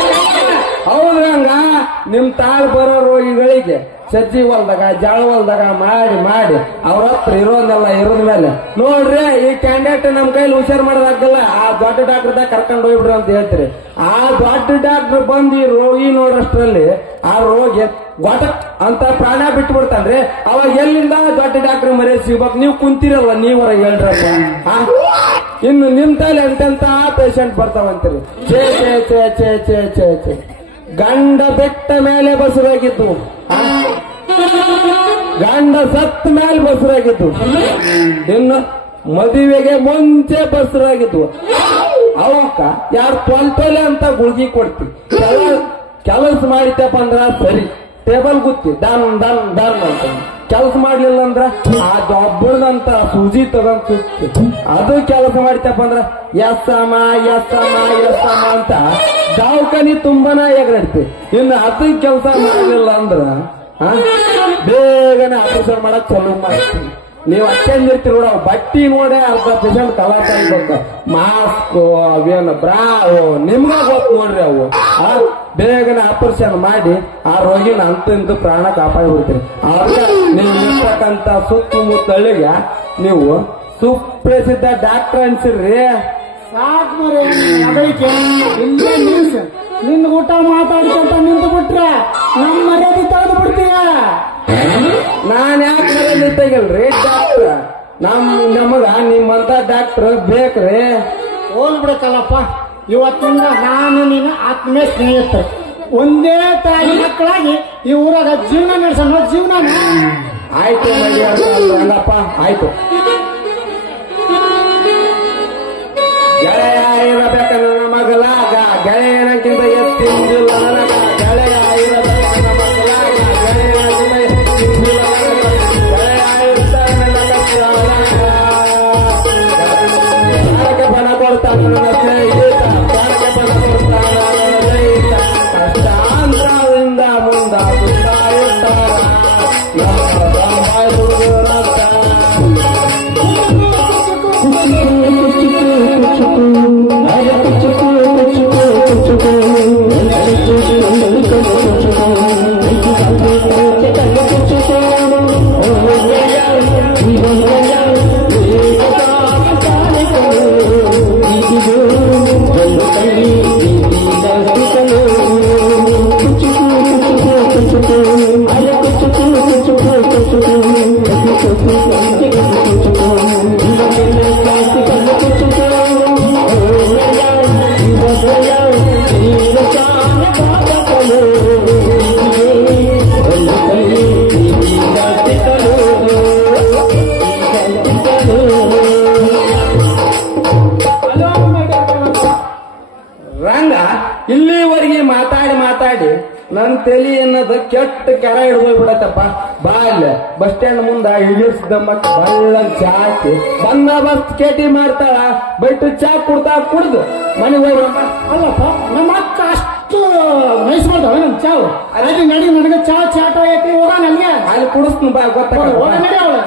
ಹೌದ್ರಂಗ ನಿಮ್ ತಾಳ್ ಬರೋ ರೋಗಿಗಳಿಗೆ ಸಜ್ಜಿ ಹೊಲ್ದಾಗ ಜಾಳ ಹೊಲ್ದಾಗ ಮಾಡಿ ಅವ್ರ ಹತ್ರ ಇರೋದೆಲ್ಲ ಇರೋದ ಮೇಲೆ ನೋಡ್ರಿ ಈ ಕ್ಯಾಂಡಿಡೇಟ್ ನಮ್ ಕೈಲಿ ಹುಷಾರ್ ಮಾಡೋದಾಗಲ್ಲ, ಆ ದೊಡ್ಡ ಡಾಕ್ಟರ್ದಾಗ ಕರ್ಕೊಂಡು ಹೋಗ್ಬಿಡ್ರಿ ಅಂತ ಹೇಳ್ತೀರಿ. ಆ ದೊಡ್ಡ ಡಾಕ್ಟರ್ ಬಂದು ಈ ರೋಗಿ ನೋಡೋಷ್ಟ್ರಲ್ಲಿ ಆ ರೋಗಿ ಗೊಟಕ್ ಅಂತ ಪ್ರಾಣ ಬಿಟ್ಟು ಬಿಡ್ತಾನ್ರಿ. ಅವಾಗ ಎಲ್ಲಿಂದ ದೊಡ್ಡ ಡಾಕ್ಟರ್ ಮರ್ಯಾದೆ ಸಿಗ್ಬೇಕು? ನೀವು ಕುಂತಿರಲ್ಲ, ನೀವರ ಹೇಳ್ರಪ್ಪ. ಇನ್ನು ನಿಮ್ ತಲೆ ಎಂತೆಂತ ಪೇಷಂಟ್ ಬರ್ತಾವಂತೀರಿ. ಚೇ ಚೇ ಚೇ ಚೇ ಚೇ ಚೇ ಚೇ ಗಂಡ ಬೆಟ್ಟ ಮೇಲೆ ಬಸರಾಗಿದ್ದು, ಗಂಡ ಸತ್ತ ಮೇಲೆ ಬಸರಾಗಿದ್ದು, ಇನ್ನು ಮದುವೆಗೆ ಮುಂಚೆ ಬಸರಾಗಿದ್ವು. ಅವಕ್ಕ ಯಾರು ತೊಲೆ ಅಂತ ಗುಳ್ಗಿ ಕೊಡ್ತೀವಿ. ಕೆಲಸ ಮಾಡಿತಪ್ಪ ಅಂದ್ರ ಸರಿ, ಟೇಬಲ್ ಗುತ್ತಿ ಡನ್ ಡನ್ ಡನ್ ಅಂತ. ಕೆಲಸ ಮಾಡ್ಲಿಲ್ಲ ಅಂದ್ರ ಅದು ಒಬ್ಬಳದಂತ ಸೂಜಿ ತಗೊಂಡ್ ಸುತ್ತಿ ಅದು ಕೆಲಸ ಮಾಡಿತಪ್ಪ ಅಂದ್ರ ಎಸ್ಸಮ ಅಂತ ದವಾಖಾನಿ ತುಂಬಾನ ಎಗರಾಡ್ತಿ. ಇನ್ನು ಅದು ಕೆಲಸ ಮಾಡಲಿಲ್ಲ ಅಂದ್ರ ಬೇಗನೆ ಆಪರೇಷನ್ ಮಾಡಕ್ ಚಲೋ ಮಾಡ್ತೀವಿ. ನೀವು ಅಷ್ಟೇಂದಿರ್ತೀರಿ ನೋಡ, ಬಟ್ಟಿ ನೋಡೇ ಅರ್ಧ ಪೇಷಂಟ್ ಕಲಾಸ ಆಗ್ಬೇಕು. ಮಾಸ್ಕ್ ಅವೇನು ಬ್ರಾವು ನಿಮ್ಗ ಗೊತ್ತು ನೋಡ್ರಿ. ಅವು ಬೇಗನೆ ಆಪರೇಷನ್ ಮಾಡಿ ಆ ರೋಗಿನ ಅಂತ ಪ್ರಾಣ ಕಾಪಾಡಿಬಿಡ್ತೀರಿ. ಆಗ ನೀವು ಇರ್ತಕ್ಕಂತ ಸುತ್ತಮುತ್ತಳಿಗೆ ನೀವು ಸುಪ್ರಸಿದ್ಧ ಡಾಕ್ಟರ್ ಅನ್ಸಿರ್ರಿ. ಸಾಕ್ ಮರೆ ಅದಕ್ಕೆ ಇಲ್ಲೇ ನಿಲ್ಸ. ನಿನ್ ಊಟ ಮಾತಾಡ್ಕೊಂತ ನಿಂತು ಬಿಟ್ರೆ ನಮ್ಮ ಮರ್ಯಾದೆ ತೆಗೆದು ಬಿಡ್ತೀಯ. ನಾನ್ ಯಾಕೆ ಮರ್ಯಾದೆ ತೆಗಿಲ್ರಿ? ಡಾಕ್ಟರ್ ನಮಗ ನಿಮ್ಮಂತ ಡಾಕ್ಟರ್ ಬೇಕ್ರಿ. ಹೋಲ್ ಬಿಡಕಲ್ಲಪ್ಪ, ಇವತ್ತಿಂದ ನಾನು ನೀನು ಆತ್ಮೀಯ ಸ್ನೇಹಿತರು, ಒಂದೇ ತಾಯಿ ಮಕ್ಕಳಾಗಿ ಈ ಊರಾಗ ಜೀವನ ನಡೆಸೋಣ. ಜೀವನ ಆಯ್ತು ರಂಗಪ್ಪ, ಆಯ್ತು. ಗೆಳೆಯ ಇರಬೇಕ ನನ್ನ ಮಗಲಾಗ, ಗೆಳೆಯನಕ್ಕಿಂತ ಎತ್ತಿಂದಿಲ್ಲ ನನಗ, ಗೆಳೆಯ ಇರಬೇಕ ನನ್ನ ರಂಗ ಇಲ್ಲಿವರೆಗೆ ಮಾತಾಡಿ ನನ್ನ ತಲೆ ಅನ್ನೋದು ಕೆಟ್ಟ ಕೆರ ಹಿಡಿದೋಗ್ಬಿಡತ್ತಪ್ಪ. ಬಾ ಇಲ್ಲ ಬಸ್ ಸ್ಟ್ಯಾಂಡ್ ಮುಂದ ಇಳಿಸಿದಮ್ಮ ಬಳ್ಳ ಚಾ ಹಾಕಿ ಬಂದೋಬಸ್ತ್ ಕೇಟಿ ಮಾಡ್ತಾಳ, ಬೈಟು ಚಾ ಕುಡ್ದು ಮನೆಗೆ ಹೋಗ್ರಮ್ಮ. ಅಲ್ಲಪ್ಪ ನಮ್ಮ ಅಕ್ಕ ಅಷ್ಟು ನೈಸ್ ಮಾಡ್ತಾವ ನಮ್ ಚಾವು ಅದೇ ನಡಿ ನನಗೆ ಚಾ ಚಾಟ ಐತಿ ಹೋಗೋಣ ಅಲ್ಲಿಗೆ ಅಲ್ಲಿ ಕುಡಿಸ್ತೀನಿ ಬಾ, ಗೊತ್ತಾಗ ನಡಿ ಅವಳ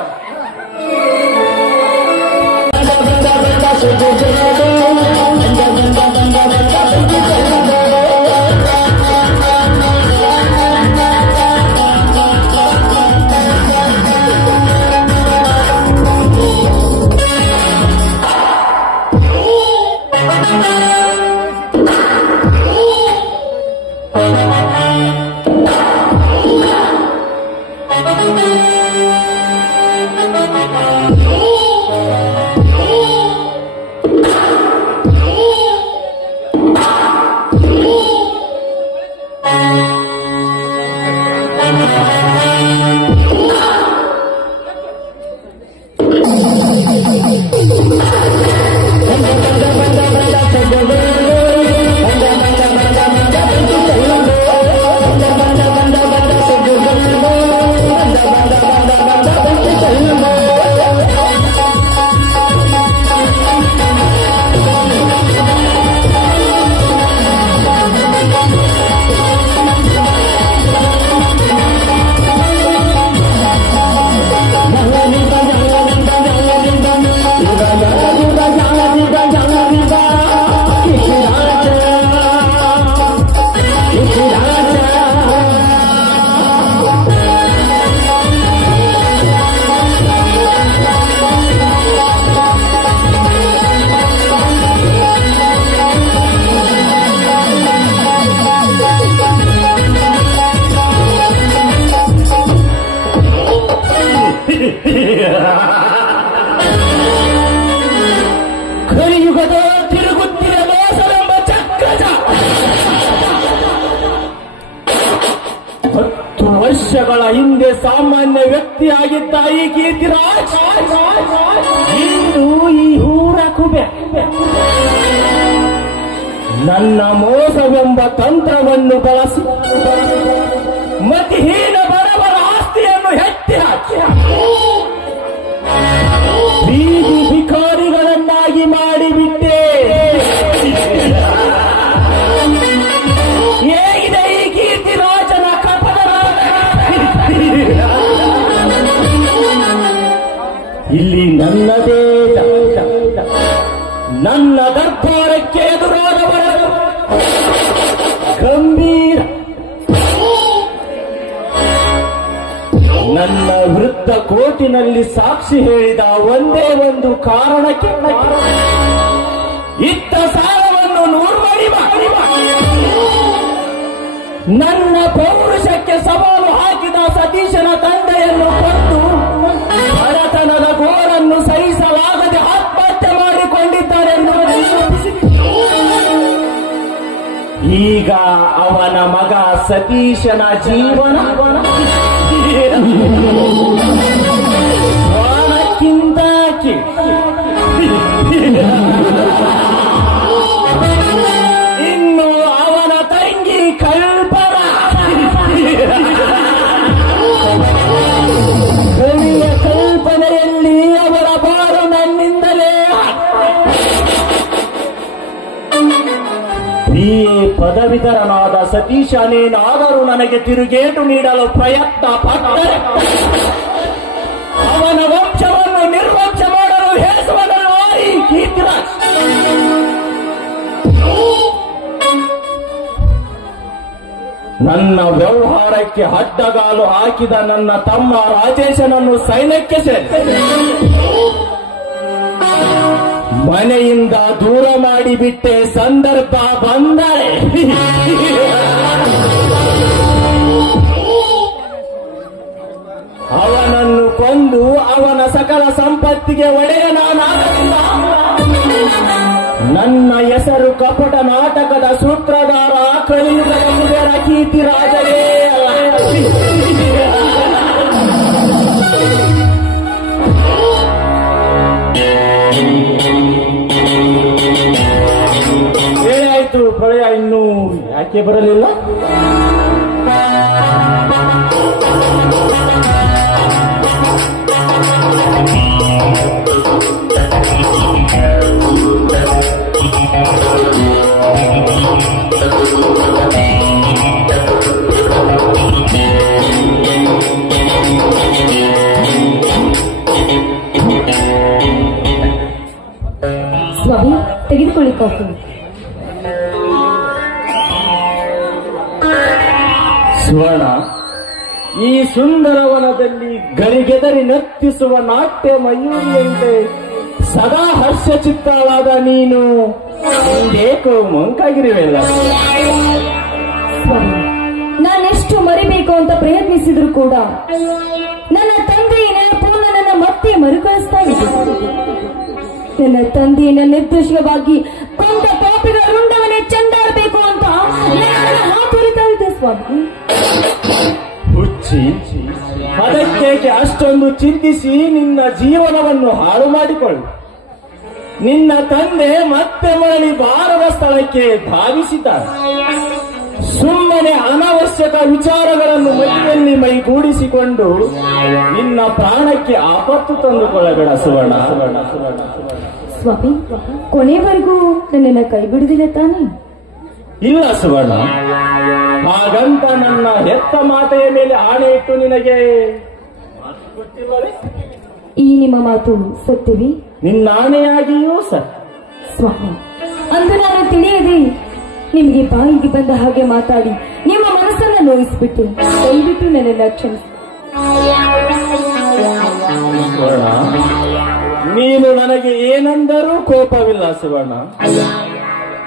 ಕಲಿಯುಗದ ತಿರುಗುತ್ತಿರುವ ಮೋಸವೆಂಬ ಚಕ್ರಜ 10 ವರ್ಷಗಳ ಹಿಂದೆ ಸಾಮಾನ್ಯ ವ್ಯಕ್ತಿಯಾಗಿದ್ದ ಈ ಕೀರ್ತಿರಾಜ್ ಇಂದು ಈ ಊರ ಕುಬೆ. ನನ್ನ ಮೋಸವೆಂಬ ತಂತ್ರವನ್ನು ಬಳಸಿ ಮತಿಹೀನ ಬಡವರ ಆಸ್ತಿಯನ್ನು ಎತ್ತಿ ಹಾಕಿ ಬೀದಿ ಭಿಕಾರಿಗಳನ್ನಾಗಿ ಮಾಡಿಬಿಟ್ಟೆ. ಹೇಗಿದೆ ಈ ಕೀರ್ತಿರಾಜನ ಕಪಟ? ಇಲ್ಲಿ ನನ್ನದೇ ನನ್ನ ದರ್ಬಾರಕ್ಕೆ ಎದುರಾದವರ ಗಂಭೀರ ನನ್ನ ವೃತ್ತ ಕೋರ್ಟಿನಲ್ಲಿ ಸಾಕ್ಷಿ ಹೇಳಿದ ಒಂದೇ ಒಂದು ಕಾರಣಕ್ಕೆ ಇತ್ತ ಸಾಲವನ್ನು 100 ಮಾಡಿ ನನ್ನ ಪೌರುಷಕ್ಕೆ ಸವಾಲು ಹಾಕಿದ ಸತೀಶನ ತಂದೆಯನ್ನು ಕೊಂದು ಬಡತನದ ಗೋರನ್ನು ಸಹಿಸಲಾಗದೆ ಆತ್ಮಹತ್ಯೆ ಮಾಡಿಕೊಂಡಿದ್ದಾರೆಂದು ಈಗ ಅವನ ಮಗ ಸತೀಶನ ಜೀವನ ಪ್ರಾಣಕ್ಕಿಂತ ಇನ್ನು ಅವನ ತಂಗಿ ಕಲ್ಪನ ಕವಿಯ ಕಲ್ಪನೆಯಲ್ಲಿ ಅವರ ಬಾರು ನನ್ನಿಂದಲೇ ಪದವೀಧರನಾದ ಸತೀಶನೇನಾದರೂ ನನಗೆ ತಿರುಗೇಟು ನೀಡಲು ಪ್ರಯತ್ನ ಪಟ್ಟರೆ ಅವನ ವಂಶವನ್ನು ನಿರ್ವಂಶ ಮಾಡಲು ಹೇಸುವನಲ್ಲ ಈ ಕೀರ್ತಿರಾಜ್. ನನ್ನ ವ್ಯವಹಾರಕ್ಕೆ ಅಡ್ಡಗಾಲು ಹಾಕಿದ ನನ್ನ ತಮ್ಮ ರಾಜೇಶನನ್ನು ಸೈನ್ಯಕ್ಕೆ ಸೇರಿಸಿದೆ. ಮನೆಯಿಂದ ದೂರ ಮಾಡಿಬಿಟ್ಟೆ. ಸಂದರ್ಭ ಬಂದರೆ ಅವನನ್ನು ಕೊಂದು ಅವನ ಸಕಲ ಸಂಪತ್ತಿಗೆ ಒಡೆಯ ನಾನಾಗಲಿಲ್ಲ. ನನ್ನ ಹೆಸರು ಕಪಟ ನಾಟಕದ ಸೂತ್ರಧಾರ, ಕಲಿಯುಗದ ಕುಬೇರ ಕೀರ್ತಿ ರಾಜರೇ. ಏನಾಯ್ತು ಪ್ರಳಯ ಇನ್ನೂ ಯಾಕೆ ಬರಲಿಲ್ಲ? ಸ್ವಾಮಿ, ತೆಗೆದುಕೊಳ್ಳಿ ಕಾಫಿ. ಸ್ವರ್ಣ, ಈ ಸುಂದರವನದಲ್ಲಿ ಗರಿಗೆದರಿ ನರ್ತಿಸುವ ನಾಟ್ಯ ಮಯೂರಿಯಂತೆ ಸದಾ ಹರ್ಷ ಚಿತ್ತಳಾದ ನೀನು ಬೇಕೋ ಮಂಕಾಗಿರುವೆಲ್ಲ. ಸ್ವಾಮಿ, ನಾನೆಷ್ಟು ಮರಿಬೇಕು ಅಂತ ಪ್ರಯತ್ನಿಸಿದ್ರು ಕೂಡ ನನ್ನ ತಂದೆಯ ನೆನಪು ನನ್ನನ್ನು ಮತ್ತೆ ಮರುಕಳಿಸ್ತಾ ಇದೆ. ನನ್ನ ತಂದೆಯನ್ನ ನಿರ್ದೋಷವಾಗಿ ಕೊಂದ ಪಾಪಿಗಳ ರುಂಡವನ್ನೇ ಚೆಂಡಾಡಬೇಕು ಅಂತ ಹಾತೊರಿತಾ ಇದೆ ಸ್ವಾಮಿ. ಹುಚ್ಚಿ, ಅದಕ್ಕೇಕೆ ಅಷ್ಟೊಂದು ಚಿಂತಿಸಿ ನಿನ್ನ ಜೀವನವನ್ನು ಹಾಳು ಮಾಡಿಕೊಳ್ಳು. ನಿನ್ನ ತಂದೆ ಮತ್ತೆ ಮರಳಿ ಬಾರದ ಸ್ಥಳಕ್ಕೆ ಧಾವಿಸಿದ್ದಾರೆ. ಸುಮ್ಮನೆ ಅನಾವಶ್ಯಕ ವಿಚಾರಗಳನ್ನು ಮಧ್ಯದಲ್ಲಿ ಮೈಗೂಡಿಸಿಕೊಂಡು ನಿನ್ನ ಪ್ರಾಣಕ್ಕೆ ಆಪತ್ತು ತಂದುಕೊಳ್ಳಬೇಡ ಸುವರ್ಣ. ಸ್ವಾಮಿ, ಕೊನೆವರೆಗೂ ನನ್ನನ್ನು ಕೈ ಬಿಡುವುದಿಲ್ಲ ತಾನೇ? ಇಲ್ಲ ಸುವರ್ಣ, ಹಾಗಂತ ನನ್ನ ಹೆತ್ತ ಮಾತೆಯ ಮೇಲೆ ಆಣೆ ಇಟ್ಟು ನಿನಗೆ ಗೊತ್ತಿಲ್ಲವೇ? ಈ ನಿಮ್ಮ ಮಾತು ಸತ್ಯವೇ? ನಿನ್ನ ಆಣೆಯಾಗಿಯೂ ಸತ್ಯ. ಸ್ವಾಮಿ, ಅಂದು ನಾನು ತಿಳಿಯದೆ ನಿಮಗೆ ಬಾಯಿಗೆ ಬಂದ ಹಾಗೆ ಮಾತಾಡಿ ನಿಮ್ಮ ಮನಸ್ಸನ್ನ ನೋಯಿಸ್ಬಿಟ್ಟು ದಯವಿಟ್ಟು ನನ್ನನ್ನು ಕ್ಷಮಿಸಿ. ನೀನು ನನಗೆ ಏನಂದರೂ ಕೋಪವಿಲ್ಲ ಸುವರ್ಣ.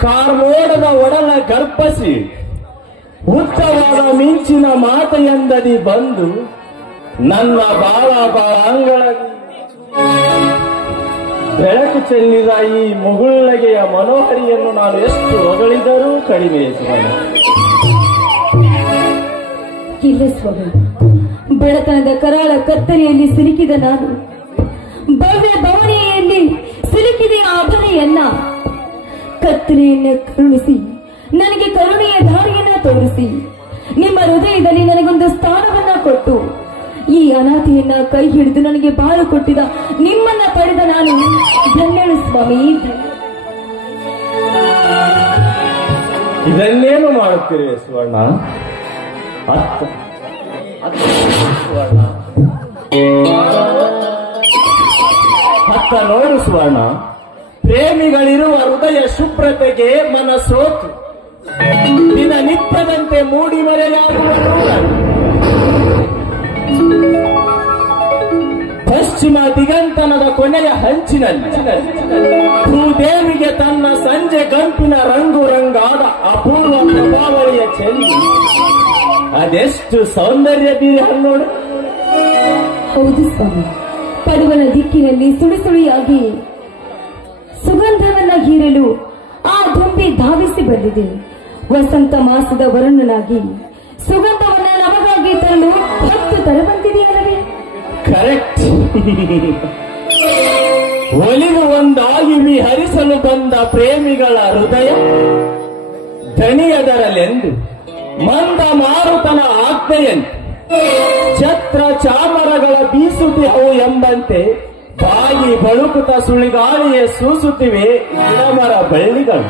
ಕಾರ್ಮೋಡದ ಒಡಲ ಗರ್ಭಸಿ ಉತ್ತವಾದ ಮಿಂಚಿನ ಮಾತೆಯಂದದಿ ಬಂದು ನನ್ನ ಬಾಳ ಅಂಗಳಲ್ಲಿ ಬೆಳಕು ಚೆಲ್ಲಿದ ಈ ಮುಗುಳ್ಳಗೆಯ ಮನೋಹರಿಯನ್ನು ನಾನು ಎಷ್ಟು ಹೊಗಳಿದರೂ ಕಡಿಮೆ ಸುವರ್ಣ. ಇಲ್ಲ ಸ್ವಾಮಿ, ಬೆಳತನದ ಕರಾಳ ಕತ್ತಲೆಯಲ್ಲಿ ಸಿಲುಕಿದ ನಾನು ಭವ್ಯ ಭವನಿಯಲ್ಲಿ ಸಿಲುಕಿದ ಆ ಅಭನೆಯನ್ನ ಕತ್ತಲೆಯನ್ನ ಕರುಣಿಸಿ ನನಗೆ ಕರುಣೆಯ ದಾರಿಯನ್ನ ತೋರಿಸಿ ನಿಮ್ಮ ಹೃದಯದಲ್ಲಿ ನನಗೊಂದು ಸ್ಥಾನವನ್ನ ಕೊಟ್ಟು ಈ ಅನಾಥೆಯನ್ನ ಕೈ ಹಿಡಿದು ನನಗೆ ಬಾಳು ಕೊಟ್ಟಿದ ನಿಮ್ಮನ್ನ ಪಡೆದ ನಾನು ಧನ್ಯಳು ಸ್ವಾಮಿ. ಇದನ್ನೇನು ಮಾಡುತ್ತೀರಿ ಸುವರ್ಣ? ಸುವರ್ಣ ಅತ್ತ ನೋಡು ಸುವರ್ಣ, ಪ್ರೇಮಿಗಳಿರುವ ಹೃದಯ ಶುಭ್ರತೆಗೆ ಮನಸ್ಸೋತು ದಿನನಿತ್ಯದಂತೆ ಮೂಡಿ ಮರೆಯಾಗುವುದು. ಪಶ್ಚಿಮ ದಿಗಂತನದ ಕೊನೆಯ ಹಂಚಿನಲ್ಲಿ ಭೂದೇವಿಗೆ ತನ್ನ ಸಂಜೆ ಗಂಪಿನ ರಂಗು ರಂಗಾದ ಅಪೂರ್ವ ಪ್ರಭಾವಳಿಯ ಚೆಲ್ಲಿ ಅದೆಷ್ಟು ಸೌಂದರ್ಯ ಬೀರಿ ಹನ್ನೋಡು. ಹೌದು ಸ್ವಾಮಿ, ಪಡುವನ ದಿಕ್ಕಿನಲ್ಲಿ ಸುಳಿ ಸುಳಿಯಾಗಿ ಸುಗಂಧವನ್ನ ಹೀರಲು ಆ ದುಂಬಿ ಧಾವಿಸಿ ಬಂದಿದೆ. ವಸಂತ ಮಾಸದ ವರುಣನಾಗಿ ಸುಗಂಧವನ್ನ ನಮಗಾಗಿ ತರಲು 10 ತರ ಬಂದಿದೆಯಲ್ಲವೇ? ಕರೆಕ್ಟ್. ಒಲಿವು ಒಂದಾಗಿ ವಿಹರಿಸಲು ಬಂದ ಪ್ರೇಮಿಗಳ ಹೃದಯ ದಣಿಯದರಲೆಂದು ಮಂದ ಮಾರುತನ ಆಜ್ಞೆಯಂತೆ ಛತ್ರ ಚಾಮರಗಳ ಬೀಸುತ್ತಿಹವು ಎಂಬಂತೆ ಬಾಯಿ ಬಳುಕುತ ಸುಳಿಗಾಳಿಯೇ ಸೂಸುತ್ತಿವೆ ಗಿಡಮರ ಬಳ್ಳಿಗಳು.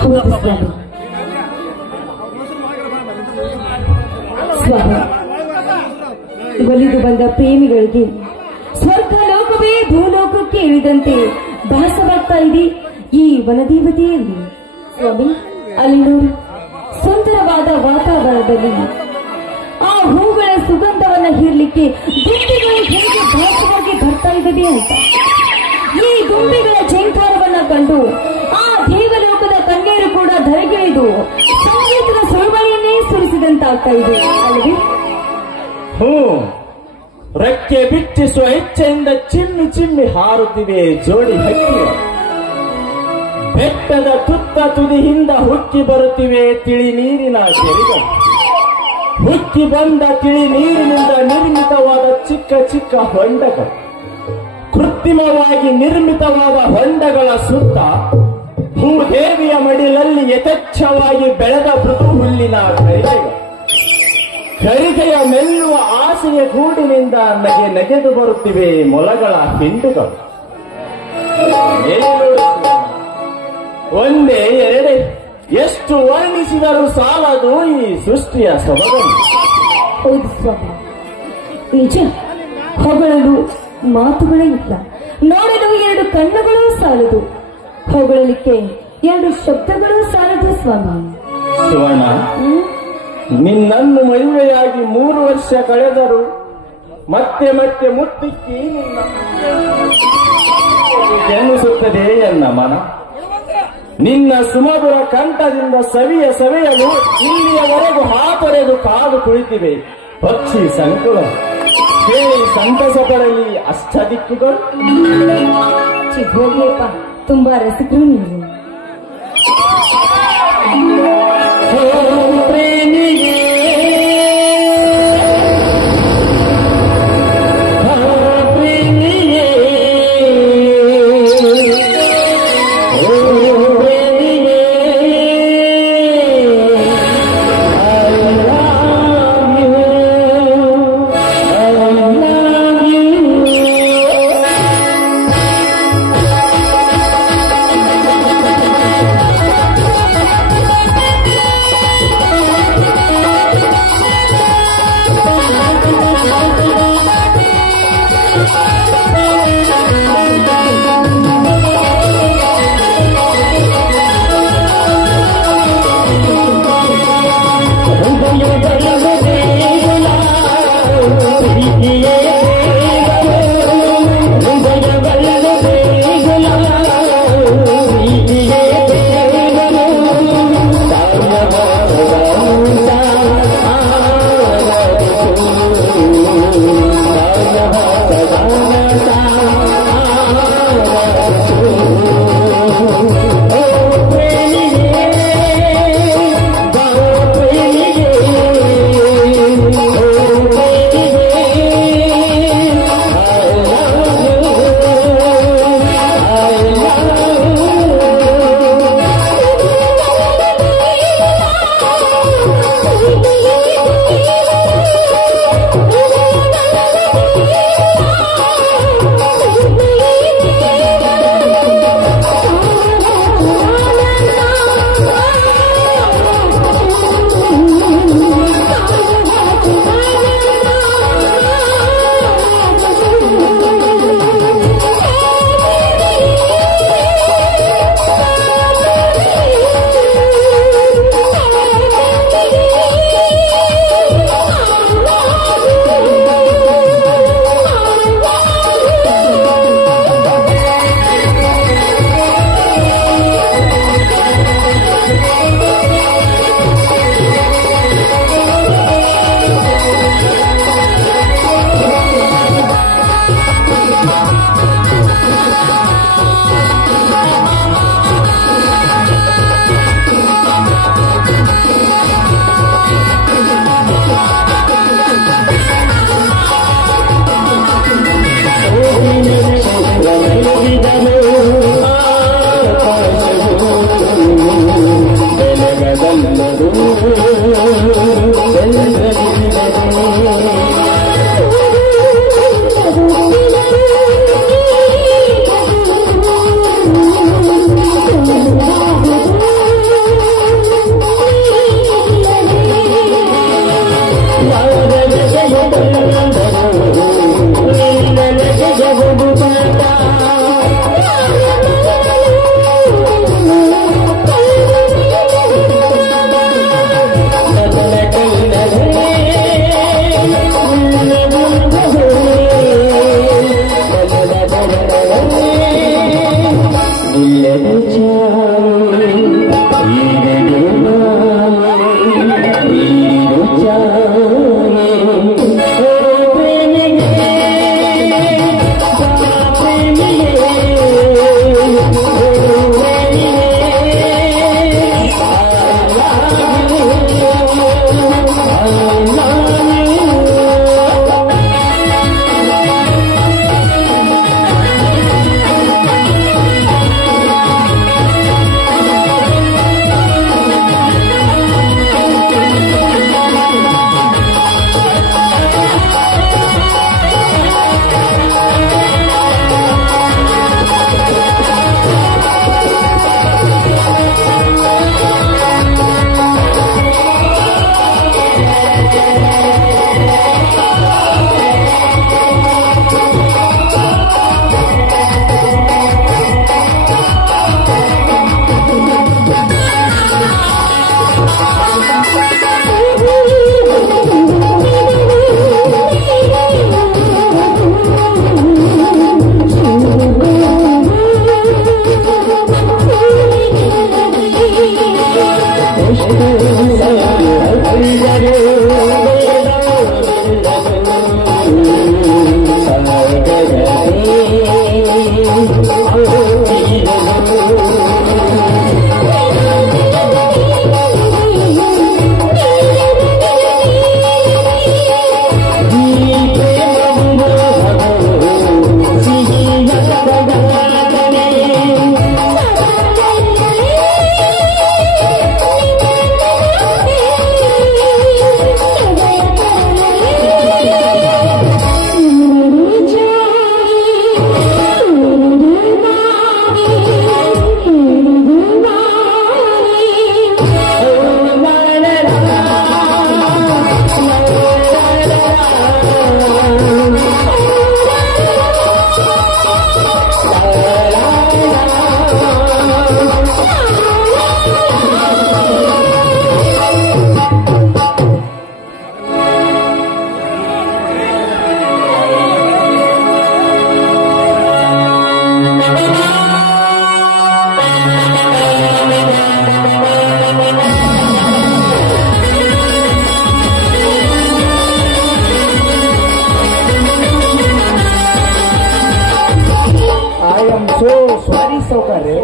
ಹೌದು ಸ್ವಾಮಿ. ಸ್ವಾಮಿ, ಒಲಿದು ಬಂದ ಪ್ರೇಮಿಗಳಿಗೆ ಸ್ವರ್ಗ ಲೋಕವೇ ಭೂಲೋಕಕ್ಕೆ ಇಳಿದಂತೆ ಭಾಸವಾಗ್ತಾ ಇದೆ ಈ ವನದೇವತೆಯಲ್ಲಿ ಸ್ವಾಮಿ ಅಲ್ಲಿ ನೋಡಿ, ಸುಂದರವಾದ ವಾತಾವರಣದಲ್ಲಿ ಆ ಹೂಗಳ ಸುಗಂಧವನ್ನ ಹೀರ್ಲಿಕ್ಕೆ ದುಂಬಿಗಳು ಹೇಗೆ ಭಾಸವಾಗಿ ಬರ್ತಾ ಇದ್ದದೆ ಅಂತ. ಈ ದುಂಬಿಗಳ ಝೇಂಕಾರವನ್ನ ಕಂಡು ಆ ದೇವಲೋಕದ ಕನ್ಯರು ಕೂಡ ಧರೆಗಿಳಿದು ಸಂಗೀತದ ಸುಳುವಳಿಯನ್ನೇ ಸುರಿಸಿದಂತಾಗ್ತಾ ಇದೆ ಅಲ್ಲವೇ? ರೆಕ್ಕೆ ಬಿಚ್ಚಿಸುವ ಇಚ್ಛೆಯಿಂದ ಚಿಮ್ಮಿ ಚಿಮ್ಮಿ ಹಾರುತ್ತಿವೆ ಜೋಡಿ ಹಕ್ಕಿಗಳು. ಬೆಟ್ಟದ ತುತ್ತ ತುದಿಯಿಂದ ಹುಕ್ಕಿ ಬರುತ್ತಿವೆ ತಿಳಿ ನೀರಿನ ಕೆರೆಗಳು. ಹುಕ್ಕಿ ಬಂದ ತಿಳಿ ನೀರಿನಿಂದ ನಿರ್ಮಿತವಾದ ಚಿಕ್ಕ ಚಿಕ್ಕ ಹೊಂಡಗಳು. ಕೃತ್ರಿಮವಾಗಿ ನಿರ್ಮಿತವಾದ ಹೊಂಡಗಳ ಸುತ್ತ ಭೂದೇವಿಯ ಮಡಿಲಲ್ಲಿ ಯಥೇಚ್ಛವಾಗಿ ಬೆಳೆದ ಮೃದು ಹುಲ್ಲಿನ ಕರಿಗೆಗಳು. ಕರಿಗೆಯ ಮೆಲ್ಲುವ ಆಸೆಯ ಗೂಡಿನಿಂದ ನೆಗೆದು ಬರುತ್ತಿವೆ ಮೊಲಗಳ ಹಿಂಡುಗಳು. ಒಂದೇ ಎರಡೇ ಎಷ್ಟು ವರ್ಣಿಸಿದರೂ ಸಾಲದು ಈ ಸೃಷ್ಟಿಯ ಸೊಬಗನ್ನು. ಹೌದು ಸ್ವಾಮಿ, ನಿಜ. ಹೊಗಳಲು ಮಾತುಗಳೇ ಇಲ್ಲ, ನೋಡಲು ಎರಡು ಕಣ್ಣುಗಳೂ ಸಾಲದು, ಹೊಗಳಲಿಕ್ಕೆ ಎರಡು ಶಬ್ದಗಳೂ ಸಾಲದು ಸ್ವಾಮಿ. ಸುವರ್ಣ, ನಿನ್ನನ್ನು ಮದುವೆಯಾಗಿ 3 ವರ್ಷ ಕಳೆದರು ಮತ್ತೆ ಮತ್ತೆ ಮುತ್ತಿಕ್ಕಿ ನಿನ್ನ ಎನ್ನಿಸುತ್ತದೆ ಎನ್ನ ಮನ. ನಿನ್ನ ಸುಮಧುರ ಕಂಠದಿಂದ ಸವಿಯಲು ಇಲ್ಲಿಯವರೆಗೂ ಹಾತೊರೆದು ಕಾದು ಕುಳಿತಿವೆ ಪಕ್ಷಿ ಸಂಕುಲ. ಕೇಳಿ ಸಂತಸ ಪಡಲಿ ಅಷ್ಟದಿಕ್ಕುಗಳು. ಹೋಗ್ಲಿಪ್ಪ, ತುಂಬಾ ರಸಿಕರು ನೀವು. ಸೌಕಾರೆ.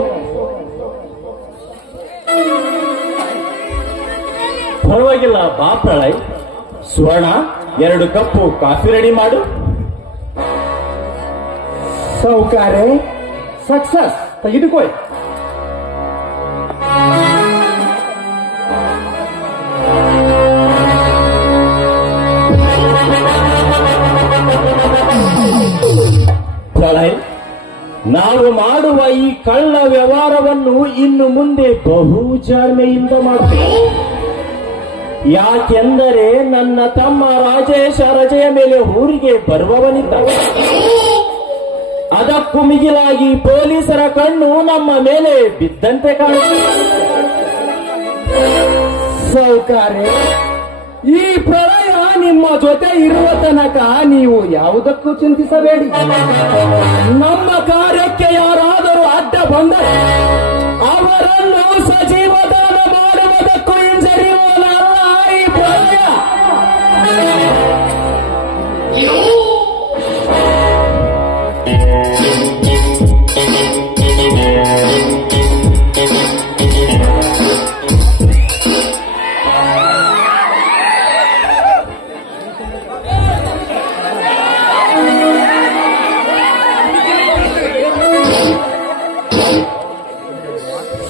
ಪರವಾಗಿಲ್ಲ ಬಾ ಪ್ರಳಯ್. ಸುವರ್ಣ 2 ಕಪ್ಪು ಕಾಫಿ ರೆಡಿ ಮಾಡು. ಸೌಕಾರೆ ಸಕ್ಸಸ್ ತೆಗೆದುಕೊಳ್ಳಿ. ಪ್ರಳಯ್, ನಾವು ಮಾಡುವ ಈ ಕಳ್ಳ ವ್ಯವಹಾರವನ್ನು ಇನ್ನು ಮುಂದೆ ಬಹು ಜಾಣ್ಮೆಯಿಂದ ಮಾಡ್ತೇವೆ. ಯಾಕೆಂದರೆ ನನ್ನ ತಮ್ಮ ರಾಜೇಶ ರಜೆಯ ಮೇಲೆ ಊರಿಗೆ ಬರುವವನಿದ್ದಾನೆ. ಅದಕ್ಕೂ ಮಿಗಿಲಾಗಿ ಪೊಲೀಸರ ಕಣ್ಣು ನಮ್ಮ ಮೇಲೆ ಬಿದ್ದಂತೆ ಕಾಣುತ್ತದೆ. ಸೌಕಾರೆ, ಈ ಪ್ರಳಯ ನಿಮ್ಮ ಜೊತೆ ಇರುವ ತನಕ ನೀವು ಯಾವುದಕ್ಕೂ ಚಿಂತಿಸಬೇಡಿ. ನಮ್ಮ ಕಾರ್ಯಕ್ಕೆ ಯಾರಾದರೂ ಅಡ್ಡ ಬಂದರೆ ಅವರನ್ನು ಸಜೀವದಾನ ಮಾಡುವುದಕ್ಕೂ ಹಿಂಜರಿಯುವುದಲ್ಲ ಈ ಪ್ರಳಯ.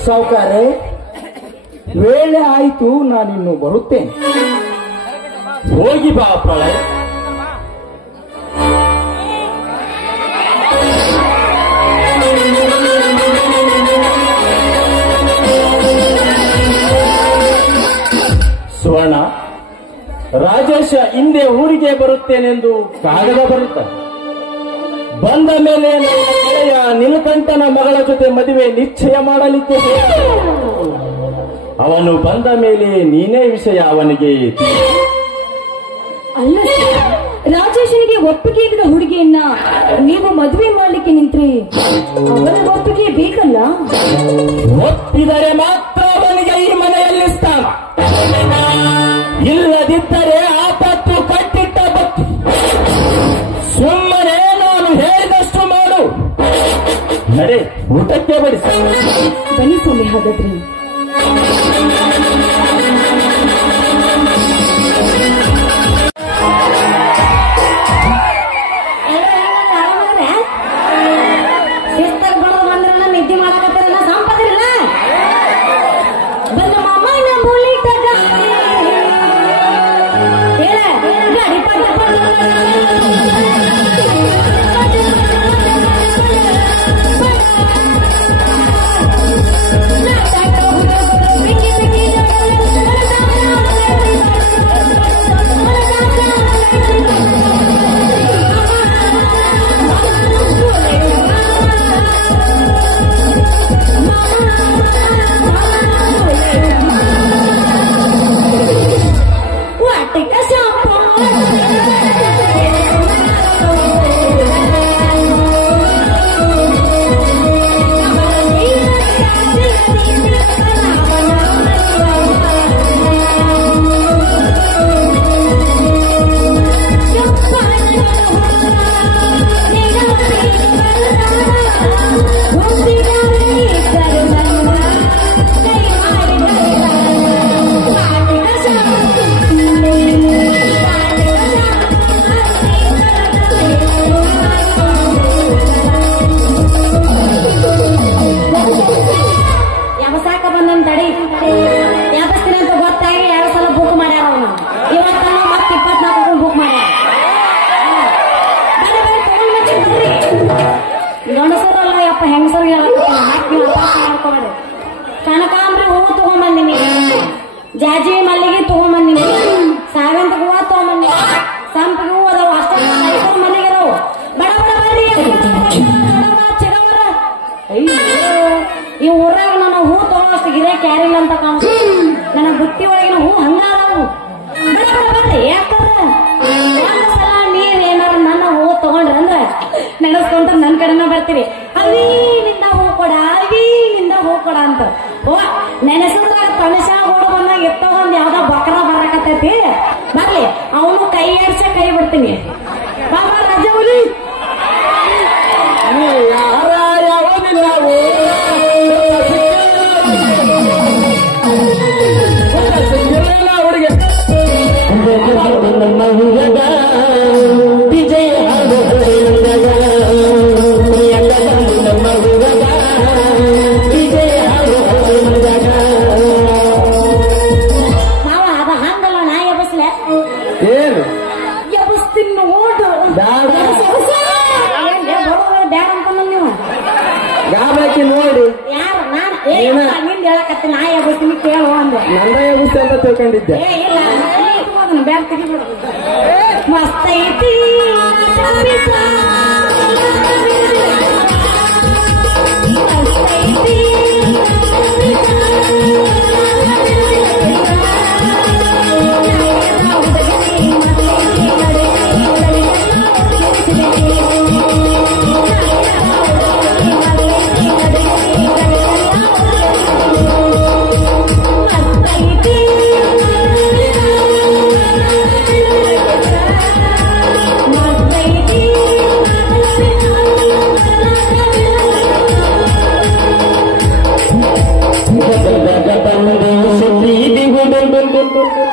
ಸೌಕಾರೆ, ವೇಳೆ ಆಯಿತು, ನಾನಿನ್ನು ಬರುತ್ತೇನೆ. ಹೋಗಿ ಬಾ ಪ್ರಳಯ್. ಸುವರ್ಣ, ರಾಜೇಶ ಹಿಂದೆ ಊರಿಗೆ ಬರುತ್ತೇನೆಂದು ಕಾಗದ ಬರುತ್ತಾರೆ. ಬಂದ ಮೇಲೆ ನನ್ನ ಗೆಳೆಯ ನೀಲಕಂಠನ ಮಗಳ ಜೊತೆ ಮದುವೆ ನಿಶ್ಚಯ ಮಾಡಲಿಕ್ಕೆ ಅವನು ಬಂದ ಮೇಲೆ ನೀನೇ ವಿಷಯ ಅವನಿಗೆ ಅಲ್ಲ ಸರ್, ರಾಜೇಶನಿಗೆ ಒಪ್ಪಿಗೆ ಇಲ್ಲದ ಹುಡುಗಿಯನ್ನ ನೀವು ಮದುವೆ ಮಾಡ್ಲಿಕ್ಕೆ ನಿಂತ್ರೆ ಅವರ ಒಪ್ಪಿಗೆ ಬೇಕಲ್ಲ. ಒಪ್ಪಿದರೆ ಮಾತ್ರ ಅವನಿಗೆ ಈ ಮನೆಯಲ್ಲಿ ಸ್ಥಾನ, ಇಲ್ಲದಿದ್ದರೆ ಆಪತ್ತು ಕಟ್ಟಿಟ್ಟ ಬತ್ತಿ. ಸುಮ್ಮನೆ ನಾನು ಹೇಳಿದಷ್ಟು ಮಾಡು. ನಡೆ, ಊಟಕ್ಕೆ ಬಡಿಸಿ. ಬನ್ನಿ ಸ್ವಾಮಿ, ಹಾಗಾದ್ರಿ. ನಿದ್ದೆ ಮಾಡಕತ್ತಿರಲ್ಲ, ಸಂಪದಿರಲ್ಲ ಬಂದ ಮಾಮ ಬೋಲಿ ಗಾಡಿ ಪಟ್ಟ ಗಂಡಸರಲ್ಲ ಯಪ್ಪ, ಹೆಂಗಸರಿಗೆ ಮಾಡ್ಕೊಬೇಡಿ. ಕನಕಾಂಬ್ರಿ ಹೂವು ತಗೊಂಬಂದಿನಿ, ಜಾಜಿ ಮಲ್ಲಿಗೆ ತಗೊಂಬಂದಿನಿ, ಸಾವಂತ ಹೂವ ತಗೊಂಬಂದಿನಿ, ಸಂಪಿಗೆ ಹೂವು ಅದಾವ. ಅಷ್ಟ ಮನೆಗೆ ಅದಾವು. ಬಡ ಬಡ ಬರ್ರಿ ಚಿಗಮ್ರ. ಅಯ್ಯೋ, ಈ ಊರಾಗ ನನ್ನ ಹೂ ತಗೊಂಡಷ್ಟು ಗಿರೆ ಕ್ಯಾರಿಲ್ಲ ಅಂತ ಕಾಣಿಸ್. ನನ್ನ ಬುಟ್ಟಿ ಒಳಗಿನ ಹೂ ಹಂಗ ಅದಾವು. ಬಡ ಬಡ ಬರ್ರಿ. ಯಾಕಂದ್ರ ಒಂದ್ಸಲ ನೀವೇನಾರ ನನ್ನ ಹೂ ತಗೊಂಡ್ರಂದ್ರ ನೆನೆಸ್ಕೊಂತ ನನ್ ಕಡೆನ ಬರ್ತೀರಿ. ಅವೀ ನಿಂದ ಹೂ ಕೊಡ, ಅವೀ ನಿಂದ ಹೂ ಕೊಡ ಅಂತ. ಓ ನೆನೆಸಿದ್ರಾಗ ತಣಸ ಓಡ ಬಂದಾಗ ಎತ್ತಗೊಂದ್ ಯಾವ್ದೋ ಬಕ್ರ ಬರಾಕತ್ತೈತಿ. ಬರ್ಲಿ, ಅವನು ಕೈ ಆಡ್ಸ ಕೈ ಬಿಡ್ತೀನಿ. ಬಾಬಾ ರಜೆ ಹುಲಿ ಯಾರ ಯಾವನಿಲ್ಲ ನಿಂದ ಹೇಳಕತ್ತಿ ನಾ ಎಬ್ಬಿಸ್ತೀನಿ ಕೇಳು ಅಂದೆ. ನಂದ ಎಬ್ಬಿಸ್ತೆ ಅಂತ ತಿಳ್ಕೊಂಡಿದ್ದೆ. ಏ ಇಲ್ಲ ಬ್ಯಾಗ್ ತೆಗಿಬಿಡು. ಮಸ್ತ್ ಐತಿ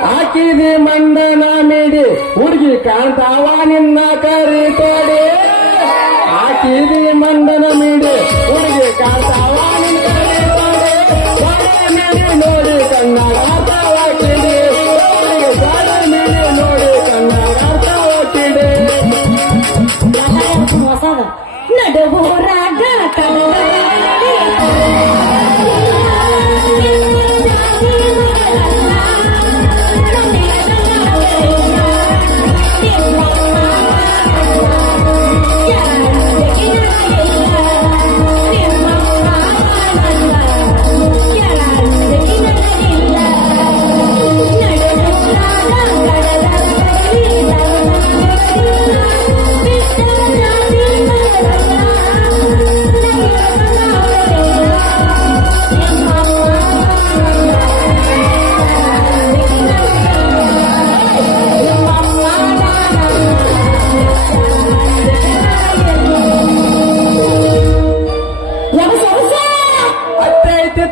ಹಾಕಿದಿ ಮಂಡನ ಮೇಡಿ ಹುಡುಗಿ ಕಾಣ್ತಾವ ನಿನ್ನ ಕರಿ ತೋಡಿ. ಹಾಕಿದಿ ಮಂಡನ ಮೇಡಿ ಹುಡುಗಿ ಕಾಣ್ತಾವ ನಿನ್ನ ಕರಿ ತೋಡಿ. ನೋಡಿ ಕಣ್ಣಾಗ ಕಿಡಿ ಮೇಡಿ ನೋಡಿ ಕಣ್ಣಾಗ ಕಿಡಿ. ಹೊಸದ ನಡುವೂರಾಗ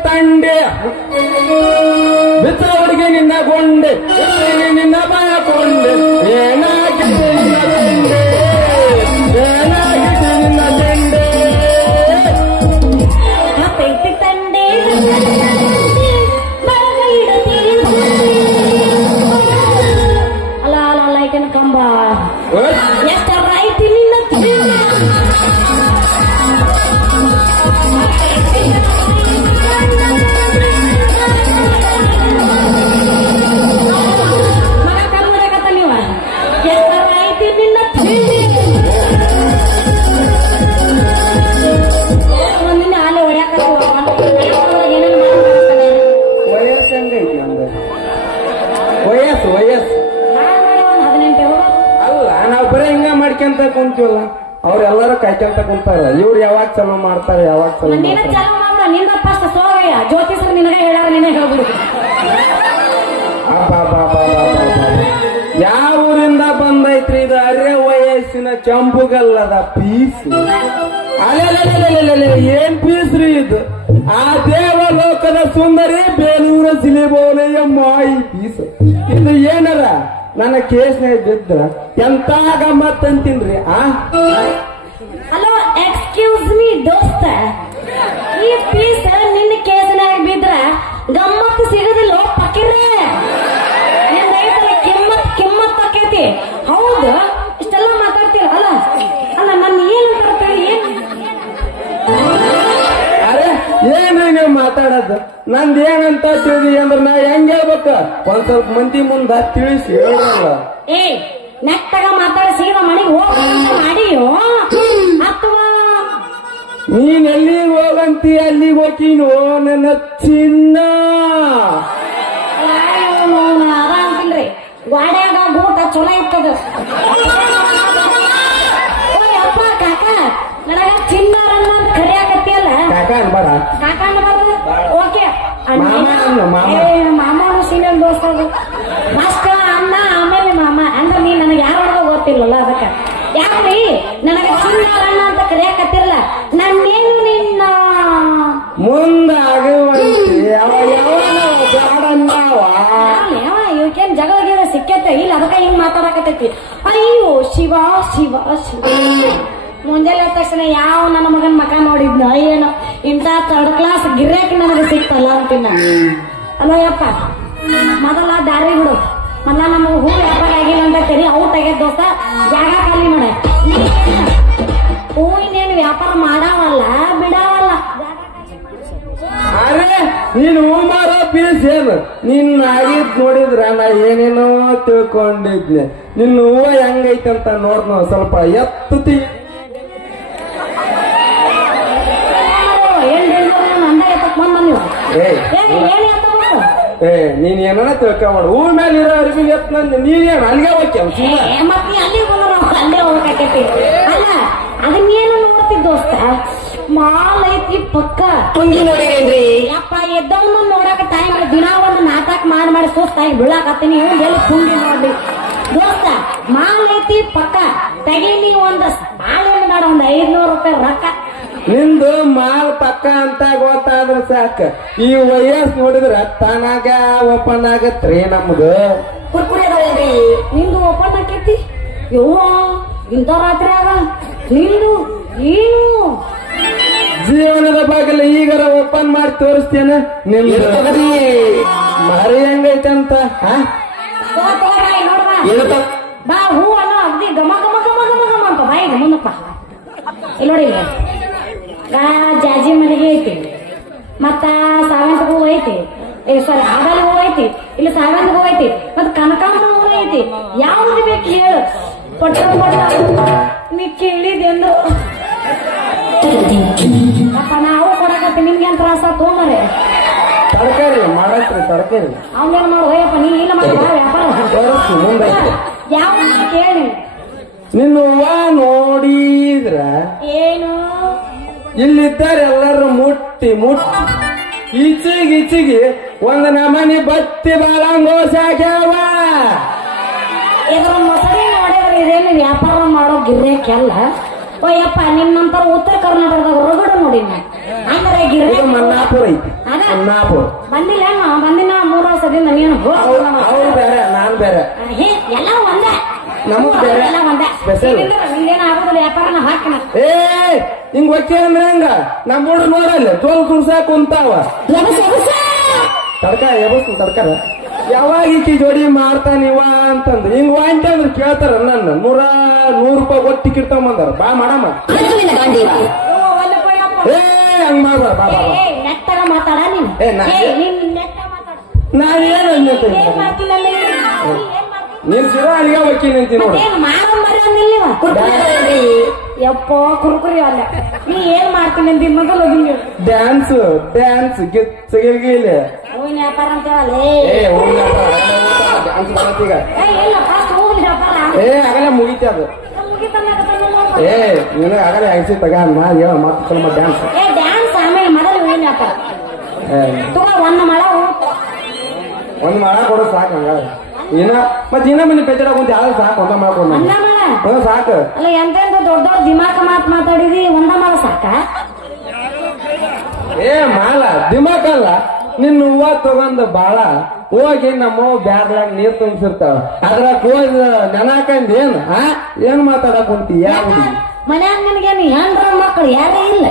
ತಂಡೆ ಬಿತ್ತ ಹುಡುಗಿ ನಿನ್ನ ಗೊಂಡೆ ನಿನ್ನ ಬಾಯಕೊಂಡೆ ಏನಾಗಿದೆ ನಿನ್ನ ತಂಡೆ ಏನಾಗಿದೆ ನಿನ್ನ ತಂಡೆ. ಮತ್ತೈತಿ ತಂಡೆ ಅಲ್ಲ ಅಲ್ಲ ಲೈಟನ್ ಕಂಬ ಎಷ್ಟರ ಐತಿ ನಿನ್ನ ವಯಸ್ಸು 18 ಅಲ್ಲ, ನಾವ್ ಬರೀ ಹಿಂಗ ಮಾಡ್ಕೊಂತ ಕುಂತೀವಲ್ಲ, ಅವ್ರೆಲ್ಲಾರು ಕಾಯ್ಕೊಂತ ಕುಂತಾರ. ಇವ್ರು ಯಾವಾಗ ಚಲೋ ಮಾಡ್ತಾರೆ, ಯಾವಾಗ ಚಲೋ ನಿನ್ನ ಮಾಡ್ತಾರೆ. ಚಲೋ ಮಾಡ ನಿನ್ನ ಫಸ್ಟ್ ಸೋಗಯ್ಯ ಜ್ಯೋತಿಷರು ನಿನಗ ಹೇಳಾರ ನಿನಗೆ ಹೇಳ್ಬಿಡು. ಯಾವ ಊರಿಂದ ಬಂದೈತ್ರಿ ಇದು? ಅರೆ ವಯಸ್ಸಿನ ಚಂಪುಗಲ್ಲದ ಪೀಸ್. ಅಲೆ ಏನ್ ಪೀಸ್ ರೀ ಇದು? ಆ ದೇವಲೋಕದ ಸುಂದರಿ ಬೇಲೂರ ಸಿಲಿಬೋಲೆಯ ಮಾಯಿ ಪೀಸ್. ಇದು ಏನರ ನನ್ನ ಕೇಸ್ನಾಗ ಬಿದ್ರ ಎಂತ ಗಮ್ಮತ್ ಅಂತೀನ್ರಿ. ಹಲೋ ಎಕ್ಸ್ಕ್ಯೂಸ್ ಮೀ ದೋಸ್ತ, ಈ ಪೀಸ್ ನಿನ್ನ ಕೇಸನಾಗ ಬಿದ್ರ ಗಮ್ಮತ್ತು ಸಿಗದಿಲ್ಲ ಪಕ್ಕಿರೇ. ನಿನ್ ರೈತರ ಕಿಮ್ಮತ್ ಆಕೈತಿ. ಹೌದು, ಇಷ್ಟೆಲ್ಲ ಮಾತಾಡ್ತೀರ ಅಲ್ಲ ಅಲ್ಲ ನನ್ನ ಏನು ಬರ್ತೇನೆ ಅರೆ ಏನ್ರಿ ನೀವು ಮಾತಾಡೋದು? ನಂದ್ ಏನಂತ ತಿಳಿದಿ ಅಂದ್ರ ನಾ ಹೆಂಗ್ ಹೇಳ್ಬೇಕ? ಒಂದ್ ಸ್ವಲ್ಪ ಮಂದಿ ಮುಂದ ತಿಳಿಸಿ ಹೇಳ್ರಲ್ಲ. ಏ ನೆಟ್ಟಗ ಮಾತಾಡಿ ಸೀದಾ ಮನೆಗೆ ಹೋಗ ಮಾಡಿಯೋ ಅಥವಾ ನೀನ್ ಎಲ್ಲಿಗೆ ಹೋಗಂತಿ ಅಲ್ಲಿಗೆ ಹೋಗಿನೋ ನನ್ನ ಚಿನ್ನ. ಆರಾಮ್ತಿಲ್ರಿ ಗಾಡ್ಯಾಗ ಊಟ ಚಲೋ ಇರ್ತದ. ಅಪ್ಪ ಕಾಕ ನನಗ ಚಿನ್ನಾರನ್ನ ಕರಿಯಾಕತ್ತಿಯಲ್ಲ, ಕಾಕ ಅನ್ಬೇಡ, ಕಾಕ ಅನ್ಬಾರ್ದು. ಓಕೆ ಮಾಮ ಮಾಮ ಸೀನಿಯರ್ ದೋಸ್ತ ಫಸ್ಟ್ ಅಣ್ಣ ಆಮೇಲೆ ಮಾಮ ಅಂದ್ರೆ ನೀ ನನಗೆ ಯಾರು ಗೊತ್ತಿಲ್ಲಲ್ಲ, ಅದಕ್ಕೆ ಯಾಕ್ರಿ ನನಗ ಚಿನ್ನಾರಣ್ಣ ಅಂತ ಕರಿಯಾಕತ್ತಿರಲ್ಲ. ನನ್ನೇನು ನಿನ್ನ ಮುಂದಾಗುವಂತೆ ಇವಕ್ಕೇನ್ ಜಗಳ ಗಿಡ ಸಿಕ್ಕೈತೆ ಇಲ್ಲ, ಅದಕ್ಕೆ ಹಿಂಗ್ ಮಾತಾಡಕತ್ತೈತಿ. ಅಯ್ಯೋ ಶಿವ ಶಿವ ಶಿವ. ಮುಂಜಾನೆ ತಕ್ಷಣ ಯಾವ ನನ್ನ ಮಗನ್ ಮಕ ನೋಡಿದ್ನ, ಏನೋ ಇಂತ 3rd ಕ್ಲಾಸ್ ಗಿರ್ಯಾಕಿ ನನಗೆ ಸಿಕ್ತಲ್ಲ ಅಂತಿನ. ಅಲೋ ಯಪ್ಪ, ಮೊದಲ ದಾರಿ ಬಿಡು. ಮೊದಲ ನಮಗ್ ಹೂ ವ್ಯಾಪಾರ ಆಗಿಲ್ಲ ಅಂತ ಕರಿ ಔಟ್ ಆಗ್ಯದ ದೋಸ್ತ, ಜಾಗ ಖಾಲಿ ಮಾಡ. ಹೂ ಇನ್ನೇನು ವ್ಯಾಪಾರ ಮಾಡಾವಲ್ಲ ಬಿಡಾವಲ್ಲ. ಅರೆ ನೀನು ಮಾರೋ ಪೀಸ್ ಏನು ನಿನ್ನ ಆಗಿದ್ ನೋಡಿದ್ರ ನಾ ಏನೇನೋ ತಿಳ್ಕೊಂಡಿದ್ನೆ. ನಿನ್ನ ಹೂವ ಹೆಂಗೈತಂತ ನೋಡ್ನೋ ಸ್ವಲ್ಪ ಎತ್ತತಿ. ನೀನ್ ಏನ ತಿಳ್ಕೊಂಡ್ ಹೂ ಮೇಲೆ ಇರೋ ಅರಿವಿ ಎತ್ ನಂದು ನೀನೇನು ಅಲ್ಲಿಗೆ ಹೋಗ್ಯಾವ ಅಲ್ಲೇ ಹೋಗಕೈತಿ. ಅಲ್ಲ ಅದನ್ನೇನು ನೋಡ್ತಿದ್ ದೋಸ್ತ ಮಾಲ್ ಐತಿ ಪಕ್ಕ ತುಂಗಿ ನೋಡಿರೇನ್ರಿ ಯಪ್ಪ ಎದ್ದವನು ನೋಡಕ ಟೈಮ್ ದಿನ ಒಂದು ನಾಟಕ ಮಾಡಿ ಸುಸ್ತಾಗಿ ಬೀಳಾಕತ್ತೀನಿ ಎಲ್ಲಿ ತುಂಗಿ ನೋಡ್ಲಿ ದೋಸ್ತ ಮಾಲ್ ಐತಿ ಪಕ್ಕ ತೆಗೀಲಿ ಒಂದು ಮಾಲೇನು ಮಾಡ ಒಂದು 500 ರೂಪಾಯಿ ರೊಕ್ಕ. ನಿಂದು ಮಾಲ್ ಪಕ್ಕ ಅಂತ ಗೊತ್ತಾದ್ರ ಸಾಕ. ಈ ವಯಸ್ಸು ನೋಡಿದ್ರ ತಾನಾಗ ಓಪನ್ ಆಗತ್ರಿ ನಮ್ದು. ಕುರ್ಕುರಿ ಅದಾವೇನ್ರಿ ನಿಂದು ಓಪನ್ ಆಕೈತಿ ಯವ್ವ ಇಂಥ ರಾತ್ರಿ ಆಗ ನಿಂದು ಏನು ಜೀವನದ ಬಾಗಿಲು ಈಗಾರ ಓಪನ್ ಮಾಡಿ ತೋರಿಸ್ತೇನೆ. ನಿಮ್ದು ಮಾರಿ ಹೆಂಗೈತಂತ ಬಾ ಹೂ ಅನ್ನೋ ಅಗ್ದಿ ಘಮ ಘಮ ಘಮ ಘಮ ಘಮ ಅಂತ ಬಾಯಿಗೆ ಮುಂದಪ್ಪ ಇಲ್ಲಿ ನೋಡಿ ಜಾಜಿ ಮನೆಗೆ ಐತಿ ಮತ್ತ ಸಾವಂತ ಹೂ ಐತಿ ಸಾರಿ ಆದಾಲ ಹೂ ಐತಿ ಇಲ್ಲಿ ಸಾವಂತ ಹೂ ಐತಿ ಮತ್ತ ಕನಕಾಂಬರ ಹೂ ಐತಿ ಯಾವ್ದು ಬೇಕು ಹೇಳು ಪಟ್ಟ ಪಟ್ಟ ನೀ ಕೇಳಿದೆಂದು ಅಪ್ಪ ನಾವು ಕೊಡಕತ್ತಿ ನಿಮ್ಗೆ ಏನ್ ತ್ರಾಸ ತೊಗೊಂಬರೆ ತರಕಾರಿ ಮಾಡತ್ರಿ ತರಕಾರಿ ಅವನೇನ್ ಮಾಡು ಹೋಯಪ್ಪ ನೀ ಇಲ್ಲ ಮಾಡಿ ವ್ಯಾಪಾರ ಯಾವ ಕೇಳಿ ನಿನ್ನ ಹೂವ ನೋಡಿದ್ರ ಏನು ಇಲ್ಲಿದ್ದಾರೆ ಎಲ್ಲರೂ ಮುಟ್ಟಿ ಈಚಿಗೆ ಒಂದ್ ನಮನಿ ಬತ್ತಿ ಬಾಳಂಗೋಸಾಗ್ಯಾವ. ಇದ್ರ ಮೊಸರಿ ನೋಡಿದ್ರೆ ಇದೇನು ವ್ಯಾಪಾರ ಮಾಡೋ ಗಿರ್ಯಾಕೆಲ್ಲ ಓಯಪ್ಪ ನಿನ್ನಂತರ ಉತ್ತರ ಕರ್ನಾಟಕದಾಗ ಹೊರಗಡೆ ನೋಡಿ ಅಂದ್ರೆ ಗಿರ್ಯಾಕ ಮನ್ನಾಪುರ ಐತಿ ಮನ್ನಾಪುರ ಬಂದಿಲ್ಲ ಬಂದಿನ 3 ವರ್ಷದಿಂದ ನೀನು ಅವ್ರು ಬೇರೆ ನಾನ್ ಬೇರೆ ಎಲ್ಲ ಒಂದೇ ನಮಗ್ ಬೇರೆ ಎಲ್ಲ ಒಂದೇ ಸ್ಪೆಷಲ್ ನಿಂದೇನ ಆಗುದಿಲ್ಲ ವ್ಯಾಪಾರನ ಹಾಕಿನ ಹಿಂಗ್ ಒಚ್ಚೆ ಅಂದ್ರೆ ಹಂಗ ನಮ್ ಹುಡ್ರು ನೋಡಲ್ಲ ತೋಲ್ ಕುರ್ಸಾಕ್ ಕುಂತಾವ ತರ್ಕಾರಿ ಎಬಸ್ತು ತರ್ಕಾರಿ ಯಾವಾಗ ಈಕಿ ಜೋಡಿ ಮಾಡ್ತಾನಿವ ಅಂತಂದು ಹಿಂಗ್ ವಾಂಟಿ ಅಂದ್ರೆ ಕೇಳ್ತಾರ ನನ್ನ 100 ರೂಪಾಯಿ ಒಟ್ಟು ಟಿಕೆಟ್ ತಗೊಂಬಂದಾರ ಬಾ ಮಾಡಮ್ಮ ಹಂಗ್ ಮಾಡ್ಬಾರ ಬಾ ಬಾ ನೆಟ್ಟಗ ಮಾತಾಡ ನೀನು ನಾನೇನ್ ನೀನ್ ಸಿರಾ ಅಲ್ಲಿಗೆ ಹೋಗಿ ನಿಂತಿ ನೋಡು ಯಪ್ಪ ಕುರ್ಕುರಿ ಅಲ್ಲ ನೀ ಏನ್ ಮಾಡ್ತೀನಿ ಅಂತ ಮೊದಲು ಡ್ಯಾನ್ಸ್ ಗಿರ್ಗಿಲ್ಲ ವ್ಯಾಪಾರ ಅಂತ ಆಗಲೇ ಮುಗಿತ ಅದು ನಿನಗ ಆಗಲೇ ಆಯ್ಸಿ ತಗ ಮತ್ತೆ ಡ್ಯಾನ್ಸ್ ಡ್ಯಾನ್ಸ್ ಆಮೇಲೆ ಮೊದಲು ಹೂವಿನ ವ್ಯಾಪಾರ ಒಂದ್ ಮಳ ಕೊಡೋ ಸಾಕು ಹಂಗ ಮತ್ ಮನೆ ಕಚ್ಚಡ ಕುಂತ ಯಾವ್ದು ಸಾಕು ಒಂದ ಮಾಡ್ಕೊಂಡು ಸಾಕು ಅಲ್ಲ ಎಂತ ದೊಡ್ಡ ದಿಮಾಕ ಮಾತಾಡಿದಿ ಒಂದ ಮಾಡ ಸಾಕ ಮಾಲ ದಿಮಾಕ್ ಅಲ್ಲ ನಿನ್ನ ಹೂವ ತಗೊಂಡ್ ಬಾಳ ಹೋಗಿ ನಮ್ಮ ಬ್ಯಾಗ್ಲಾಗ ನೀರ್ ತುಂಬಿಸಿರ್ತಾವ ಅದ್ರಾಗ ಹೋಗಿ ನೆನಾಕಂದ್ ಏನ್ ಮಾತಾಡಕ್ ಕುಂತಿ ಯಾವ ಮನ್ಯಾಗ ನಿನಗೇನು ಹೆಂಡ್ರ ಮಕ್ಕಳು ಯಾರೇ ಇಲ್ಲ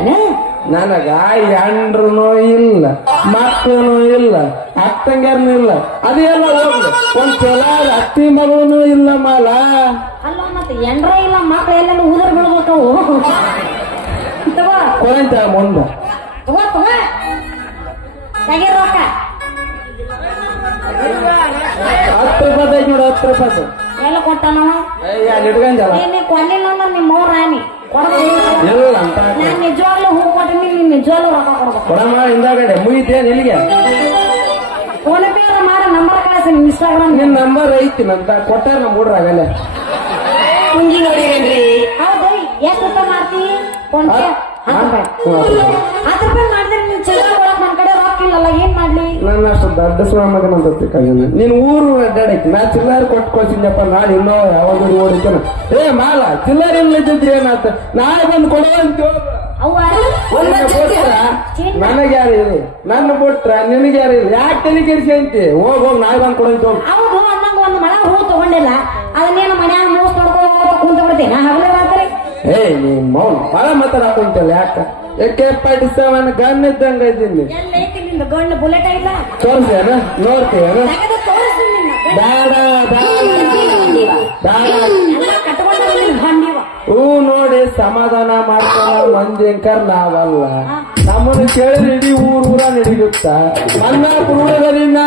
ನನಗ ಹೆಂಡ್ರೂ ಇಲ್ಲ ಮಕ್ಕಳು ಇಲ್ಲ ಅಕ್ಕಂಗ್ಯಾರನು ಇಲ್ಲ ಅದೆಲ್ಲ ಹೋಗ್ಲಿ ಒಂದ್ ಚಲೋ ಅತ್ತಿ ಮಗನು ಇಲ್ಲ ಮಾಲ ಅಲ್ಲ ಮತ್ತೆ ಹೆಂಡ್ರ ಇಲ್ಲ ಮಕ್ಳು ಎಲ್ಲ ಉದರ್ ಬಿಡ್ಬೇಕವು ಕೊರಂತ ಮುಂದ ತಗೋ ತೆಗೀರ್ ರೊಕ್ಕ 10 ರೂಪಾಯಿ ಐತಿ ನೋಡು 10 ರೂಪಾಯಿ ಎಲ್ಲ ಕೊಟ್ಟಾನವ ಇಟ್ಕೊಂಡಲ್ಲ ಕೊಡ್ಲಿಲ್ಲ ನಿಮ್ಮ ರಾಣಿ ಇಲ್ಲ ಅಂತ ನಾನ್ ನಿಜವಾಗ್ಲೂ ಹೂ ಕೊಟ್ಟಿನಿ ನೀನ್ ನಿಜವಾಗ್ಲೂ ರೊಕ್ಕ ಕೊಡ್ಬೇಕು ಕೊಡಮ್ಮ ಹಿಂದಾಗಡೆ ಮುಗಿತೇನ್ ಇಲ್ಲಿಗೆ ಫೋನ್ ಪೇ ಮಾಡ ನಂಬರ್ ಕಳಿಸಿ ಇನ್ಸ್ಟಾಗ್ರಾಮ್ ನಿನ್ ನಂಬರ್ ಐತಿ ನಂತ ಕೊಟ್ಟಾರ ನಮ್ ಹುಡ್ರಾಗಲ್ಲ ಕುಂಜಿ ನೋಡಿರೇನ್ರಿ ಹೌದು ಎಷ್ಟು ರೂಪಾಯಿ ಮಾಡ್ತೀವಿ ಫೋನ್ ಪೇ 10 ರೂಪಾಯಿ ಮಾಡಿದ್ರೆ ನೀನ್ ಚಿಲ್ಲರೆ ಕೊಡಕ್ ನನ್ ಕಡೆ ರೊಕ್ಕ ಇಲ್ಲಲ್ಲ ಏನ್ ಮಾಡ್ಲಿ ನನ್ನ ಅಷ್ಟು ದೊಡ್ಡ ಸ್ವಾಮಗನ ಅಂತ ಕಲ್ಯಾಣ ನೀನ್ ಊರು ಅಡ್ಡಾಡೈತಿ ನಾ ಚಿಲ್ಲರ್ ಕೊಟ್ಕೊಳ್ತೀನಪ್ಪ ನಾಳೆ ಇನ್ನೋ ಯಾವಾಗ ಓಡಿತೇನ ಮಾಲ ಚಿಲ್ಲರ್ ಇಲ್ಲದಿದ್ರಿ ಏನಾತ ನಾಳೆ ಬಂದು ಕೊಡುವಂತ ನನಗೆ ಯಾರು ಇಲ್ಲ ನನ್ನ ಬಿಟ್ರ ನಿನಗೆ ಯಾರು ಇಲ್ಲ ಯಾಕೆ ತಲೆ ಕೆಡಿಸಿ ಅಂತಿ ಹೋಗ್ ನಾಳೆ ಬಂದು ಕೊಡುವಂತ ಹೌದು ಅನ್ನಂಗ ಒಂದ್ ಮಳ ಹೂ ತಗೊಂಡಿಲ್ಲ ಅದನ್ನೇನು ಮನ್ಯಾಗ ಮೂಸ್ ನೋಡ್ಕೊಂಡು ಕುಂತ ಬಿಡ್ತೀನಿ ಹಗಲೇ ರಾತ್ರಿ ನೀನ್ ಮೌನ ಬಹಳ ಮಾತಾಡಕೊಂತಲ್ಲ ಯಾಕೆ ಪಾಟಿಸ್ತವನ ಗನ್ ಇದ್ದಂಗ ಇದ್ದೀನಿ ಎಲ್ಲ ಗಂಡು ಬುಲೆಟ್ ಇಲ್ಲ ತೋರಿಸೇನ ನೋಡ್ತೀಯನ ಬೇಡ ಹೂ ನೋಡಿ ಸಮಾಧಾನ ಮಾಡ್ತಾನ ಮಂದಿ ನಾವಲ್ಲ ನಮ್ಮನ್ನು ಕೇಳಿದ್ರೆ ಇಡೀ ಊರ ನಡಿಯುತ್ತ ನನ್ನ ಹುಡುಗರಿ ನಾ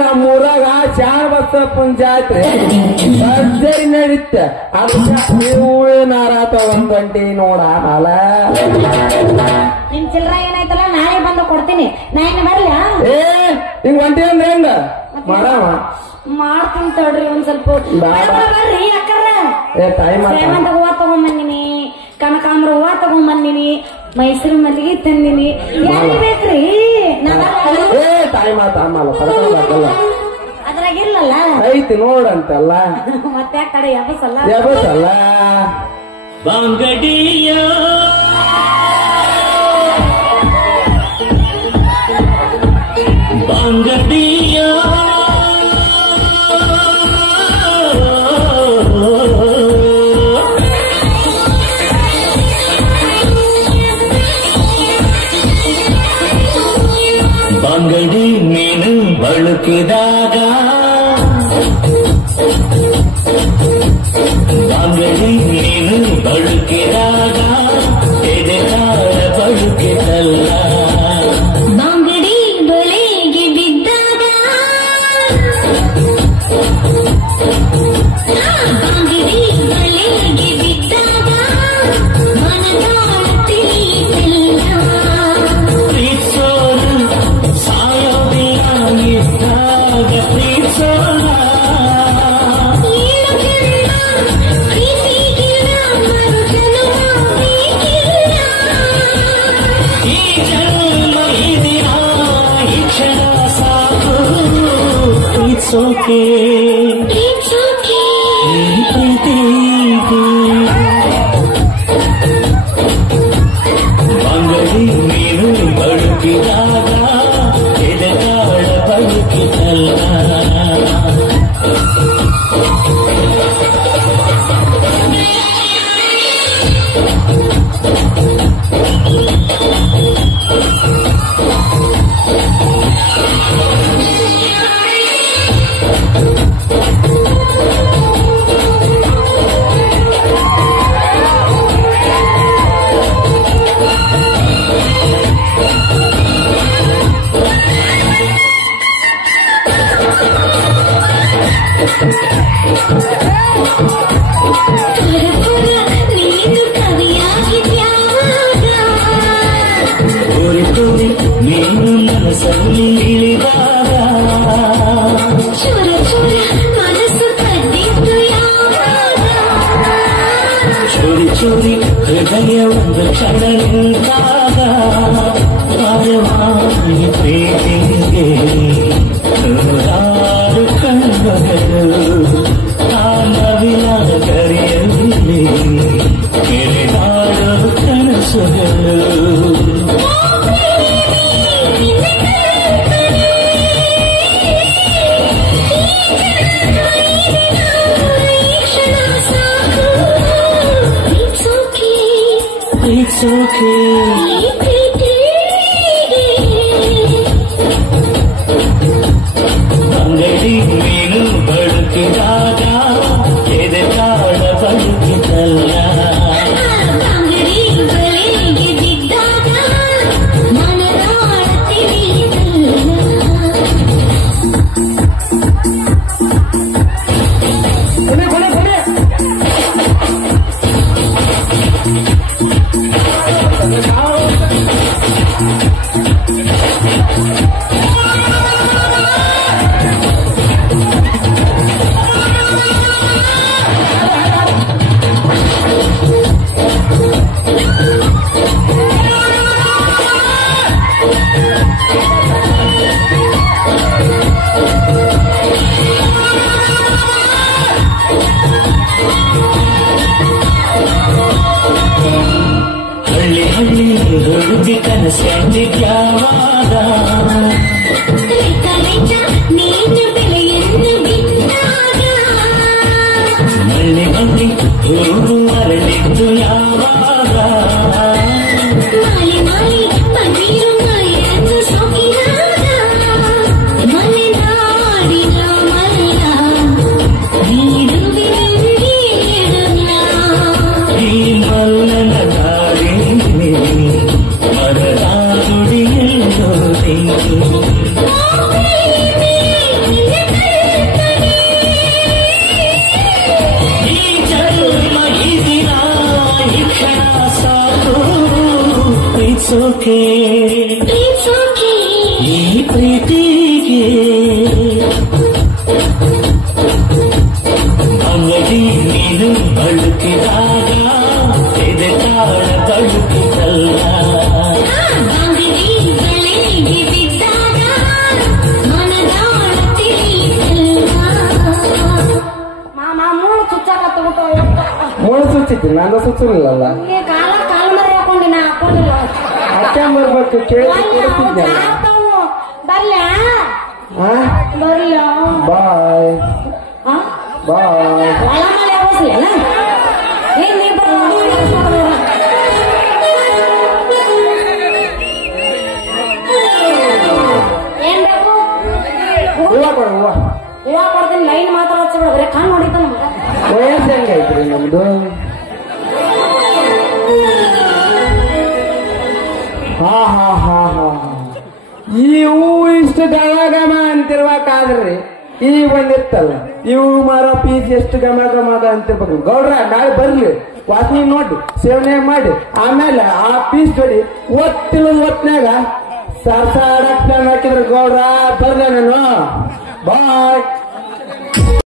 ನಮ್ಮೂರಾಗ ಶಾಣಬಸ್ತ ಪಂಚಾಯತ್ ಭರ್ಜರಿ ನಡೀತೆ ಅದಕ್ಕೆ ನೀವು ಏನಾರಾತ ಒಂದ್ ಗಂಟೆ ನೋಡಲ್ಲ ನಿಮ್ ಚಿಲ್ಲರ ಏನಾಯ್ತಲ್ಲ ನಾಳೆ ಬಂದು ಕೊಡ್ತೀನಿ ನಾ ಇನ್ನು ಬರ್ಲ ಏ ಹಿಂಗ್ ಒಂಟಿ ಅಂದ್ರೆ ಹೆಂಗ ಮಾಡವ ಮಾಡ್ತೀನಿ ತಡ್ರಿ ಒಂದ್ ಸ್ವಲ್ಪ ಬರ್ರಿ ಅಕ್ಕರ ಏ ಟೈಮ್ ಸೇವಂತ ಹೂವ ತಗೊಂಬಂದಿನಿ ಕನಕಾಂಬ್ರ ಹೂವ ತಗೊಂಬಂದಿನಿ ಮೈಸೂರು ಮಲ್ಲಿಗೆ ತಂದಿನಿ ಯಾರಿಗೆ ಬೇಕ್ರಿ ಏ ಟೈಮ್ ಆತ ಆಮಲ್ಲ ಕರ್ಕೊಂಡ್ ಅದ್ರಾಗಿರ್ಲಲ್ಲ ಐತಿ ನೋಡಂತಲ್ಲ ಮತ್ತೆ ಆ ಕಡೆ ಯಾವಸಲ್ಲ ಯಾವತ್ತಲ್ಲ ಬಂಗಡಿಯ ಬಂಗಡಿಯ ಬಂಗಡಿ ಮೀನು ಬಳುಕಿದಾಗ ಬಂಗಡಿ ಮೀನು ಬಳುಕಿದಾಗ ಎದೆಕಾಲ ಬಳುಕಿದಲ್ಲ ಬಂಗಡಿ ಬಲೆಗೆ ಬಿದ್ದಾಗ ಬಂಗಡಿ ಬಲೆಗೆ ಬಿದ್ದಾಗ ಮನದಾಳ ತಿಳಿಯಿಲ್ಲ ಪ್ರೀತ್ಸೋರು ಸಾಯೋದಿಲ್ಲ ಇದ್ದಾಗ ಪ್ರೀತ್ಸೋಣ ಈ ಜನ್ಮ ಇದೆಯ ಈ ಕ್ಷಣ ಸಾಕು ಪ್ರೀತ್ಸೋಕೆ ಪ್ರೀತಿಗೆ ಬಂಗಡಿ ಮೀನು ಬಳುಕಿದಾಗ ಎದೆಗಾಳ ಬಳುಕಿದಲ್ಲ ತೋರಿ ನೀನು ಮನಸ್ಸಲ್ಲಿ ಇಳಿದಾಗ ಚೋರಿ ಚೋರಿ ಹೃದಯ ಒಂದು ಕ್ಷಣ ನಿಂತಾಗ ಮಾಯವಾಗಿ ಪ್ರೀತಿಗೆ ನೂರಾರು ಕಣ್ಣುಗಳು ನವಿಲಾದ ಕರೆಯಲ್ಲಿ ಕೆರೆದಾಡೋ ಕನಸುಗಳು It's okay. ಬಂಗಡಿ ಮೀನು ಬಳುಕಿದಾಗ ಎದೆಕಾಳ ಬಳುಕಿದಲ್ಲ ಬಂಗಡಿ ಬಲೆಗೆ ಬಿದ್ದಾಗ ಮನದಾಳ ತಿಳಿಯಿಲ್ಲ ಹಳ್ಳಿ ಹಳ್ಳಿ ಹುಡುಗಿ ಕನಸಂದಿದ್ಯಾವಾಗ ನೀನು ಬೆಲೆಯನ್ನು ಬಿಟ್ಟಾಗ ಮಳ್ಳಿ ಮಳ್ಳಿ ಹೂವು ಅರಳಿದ್ದು ಯಾವಾಗ ಮಾಲಿ ಮಾಲಿ ಪನ್ನೀರು ಮಳೆಯನ್ನು ಸೊಕ್ಕಿದಾಗ ಮಲೆನಾಡಿನ ಮಲ್ಲ ನೀಡುವೆ ಈ ಮಲ್ಲನ ದಾರಿ ಈ ಜನ್ಮ ಈ ದಿನ ಈ ಕ್ಷಣ ಸಾಕು ಪ್ರೀತಿಸೋಕೆ ಈ ಪ್ರೀತಿಗೆ ಅಂಗಡಿ ನೀನು ಬಳುಕಿದಾಗ ಎದೆ ತಾಳ ತಳುಕಿದಲ್ಲ ಮೂಳು ಸುಚ್ಚಿತ್ತು ನಂದು ಸುಚ್ಚಲಿಲ್ಲಲ್ಲ ಕಾಲ ಮರ ಹಾಕೊಂಡೆ ನಾ ಹಾಕೊಂಡಿಲ್ಲ ಅಕ್ಕ ಬರ್ಬೇಕು ಕೇಳಿ ಬರ್ಲ ಬಾಯ್ ಬಾಯ್ ಏನ್ ಬೇಕು ಹೂವ ಕೊಡ ಹೂವ ಹೂವ ಕೊಡ್ತೀನಿ ಲೈನ್ ಮಾತ್ರ ಹಚ್ಚಿಬಿಡ್ರೆ ಕಣ್ಣು ಹೊಡಿತ ನಮ್ಗ ವಯಸ್ಸು ಹೆಂಗೈತ್ರಿ ನಮ್ದು ಹಾ ಹಾ ಹಾ ಹಾ ಈ ಹೂ ಇಷ್ಟು ಗಮ ಅಂತಿರ್ಬೇಕಾದ್ರಿ ಈ ಬಂದಿರ್ತಲ್ಲ ಇವು ಮಾರೋ ಪೀಸ್ ಎಷ್ಟು ಗಮ ಅಂತಿರ್ಬೇಕು ಗೌಡ್ರ ನಾಳೆ ಬರ್ಲಿ ವಾಸನೆ ನೋಡಿ ಸೇವನೆ ಮಾಡಿ ಆಮೇಲೆ ಆ ಪೀಸ್ ಜೋಡಿ ಒತ್ತಿನಾಗ ಸರ್ಸಾಡಕ್ ಹಾಕಿದ್ರು ಗೌಡ್ರ ಬರ್ಲ ನಾನು ಬಾಯ್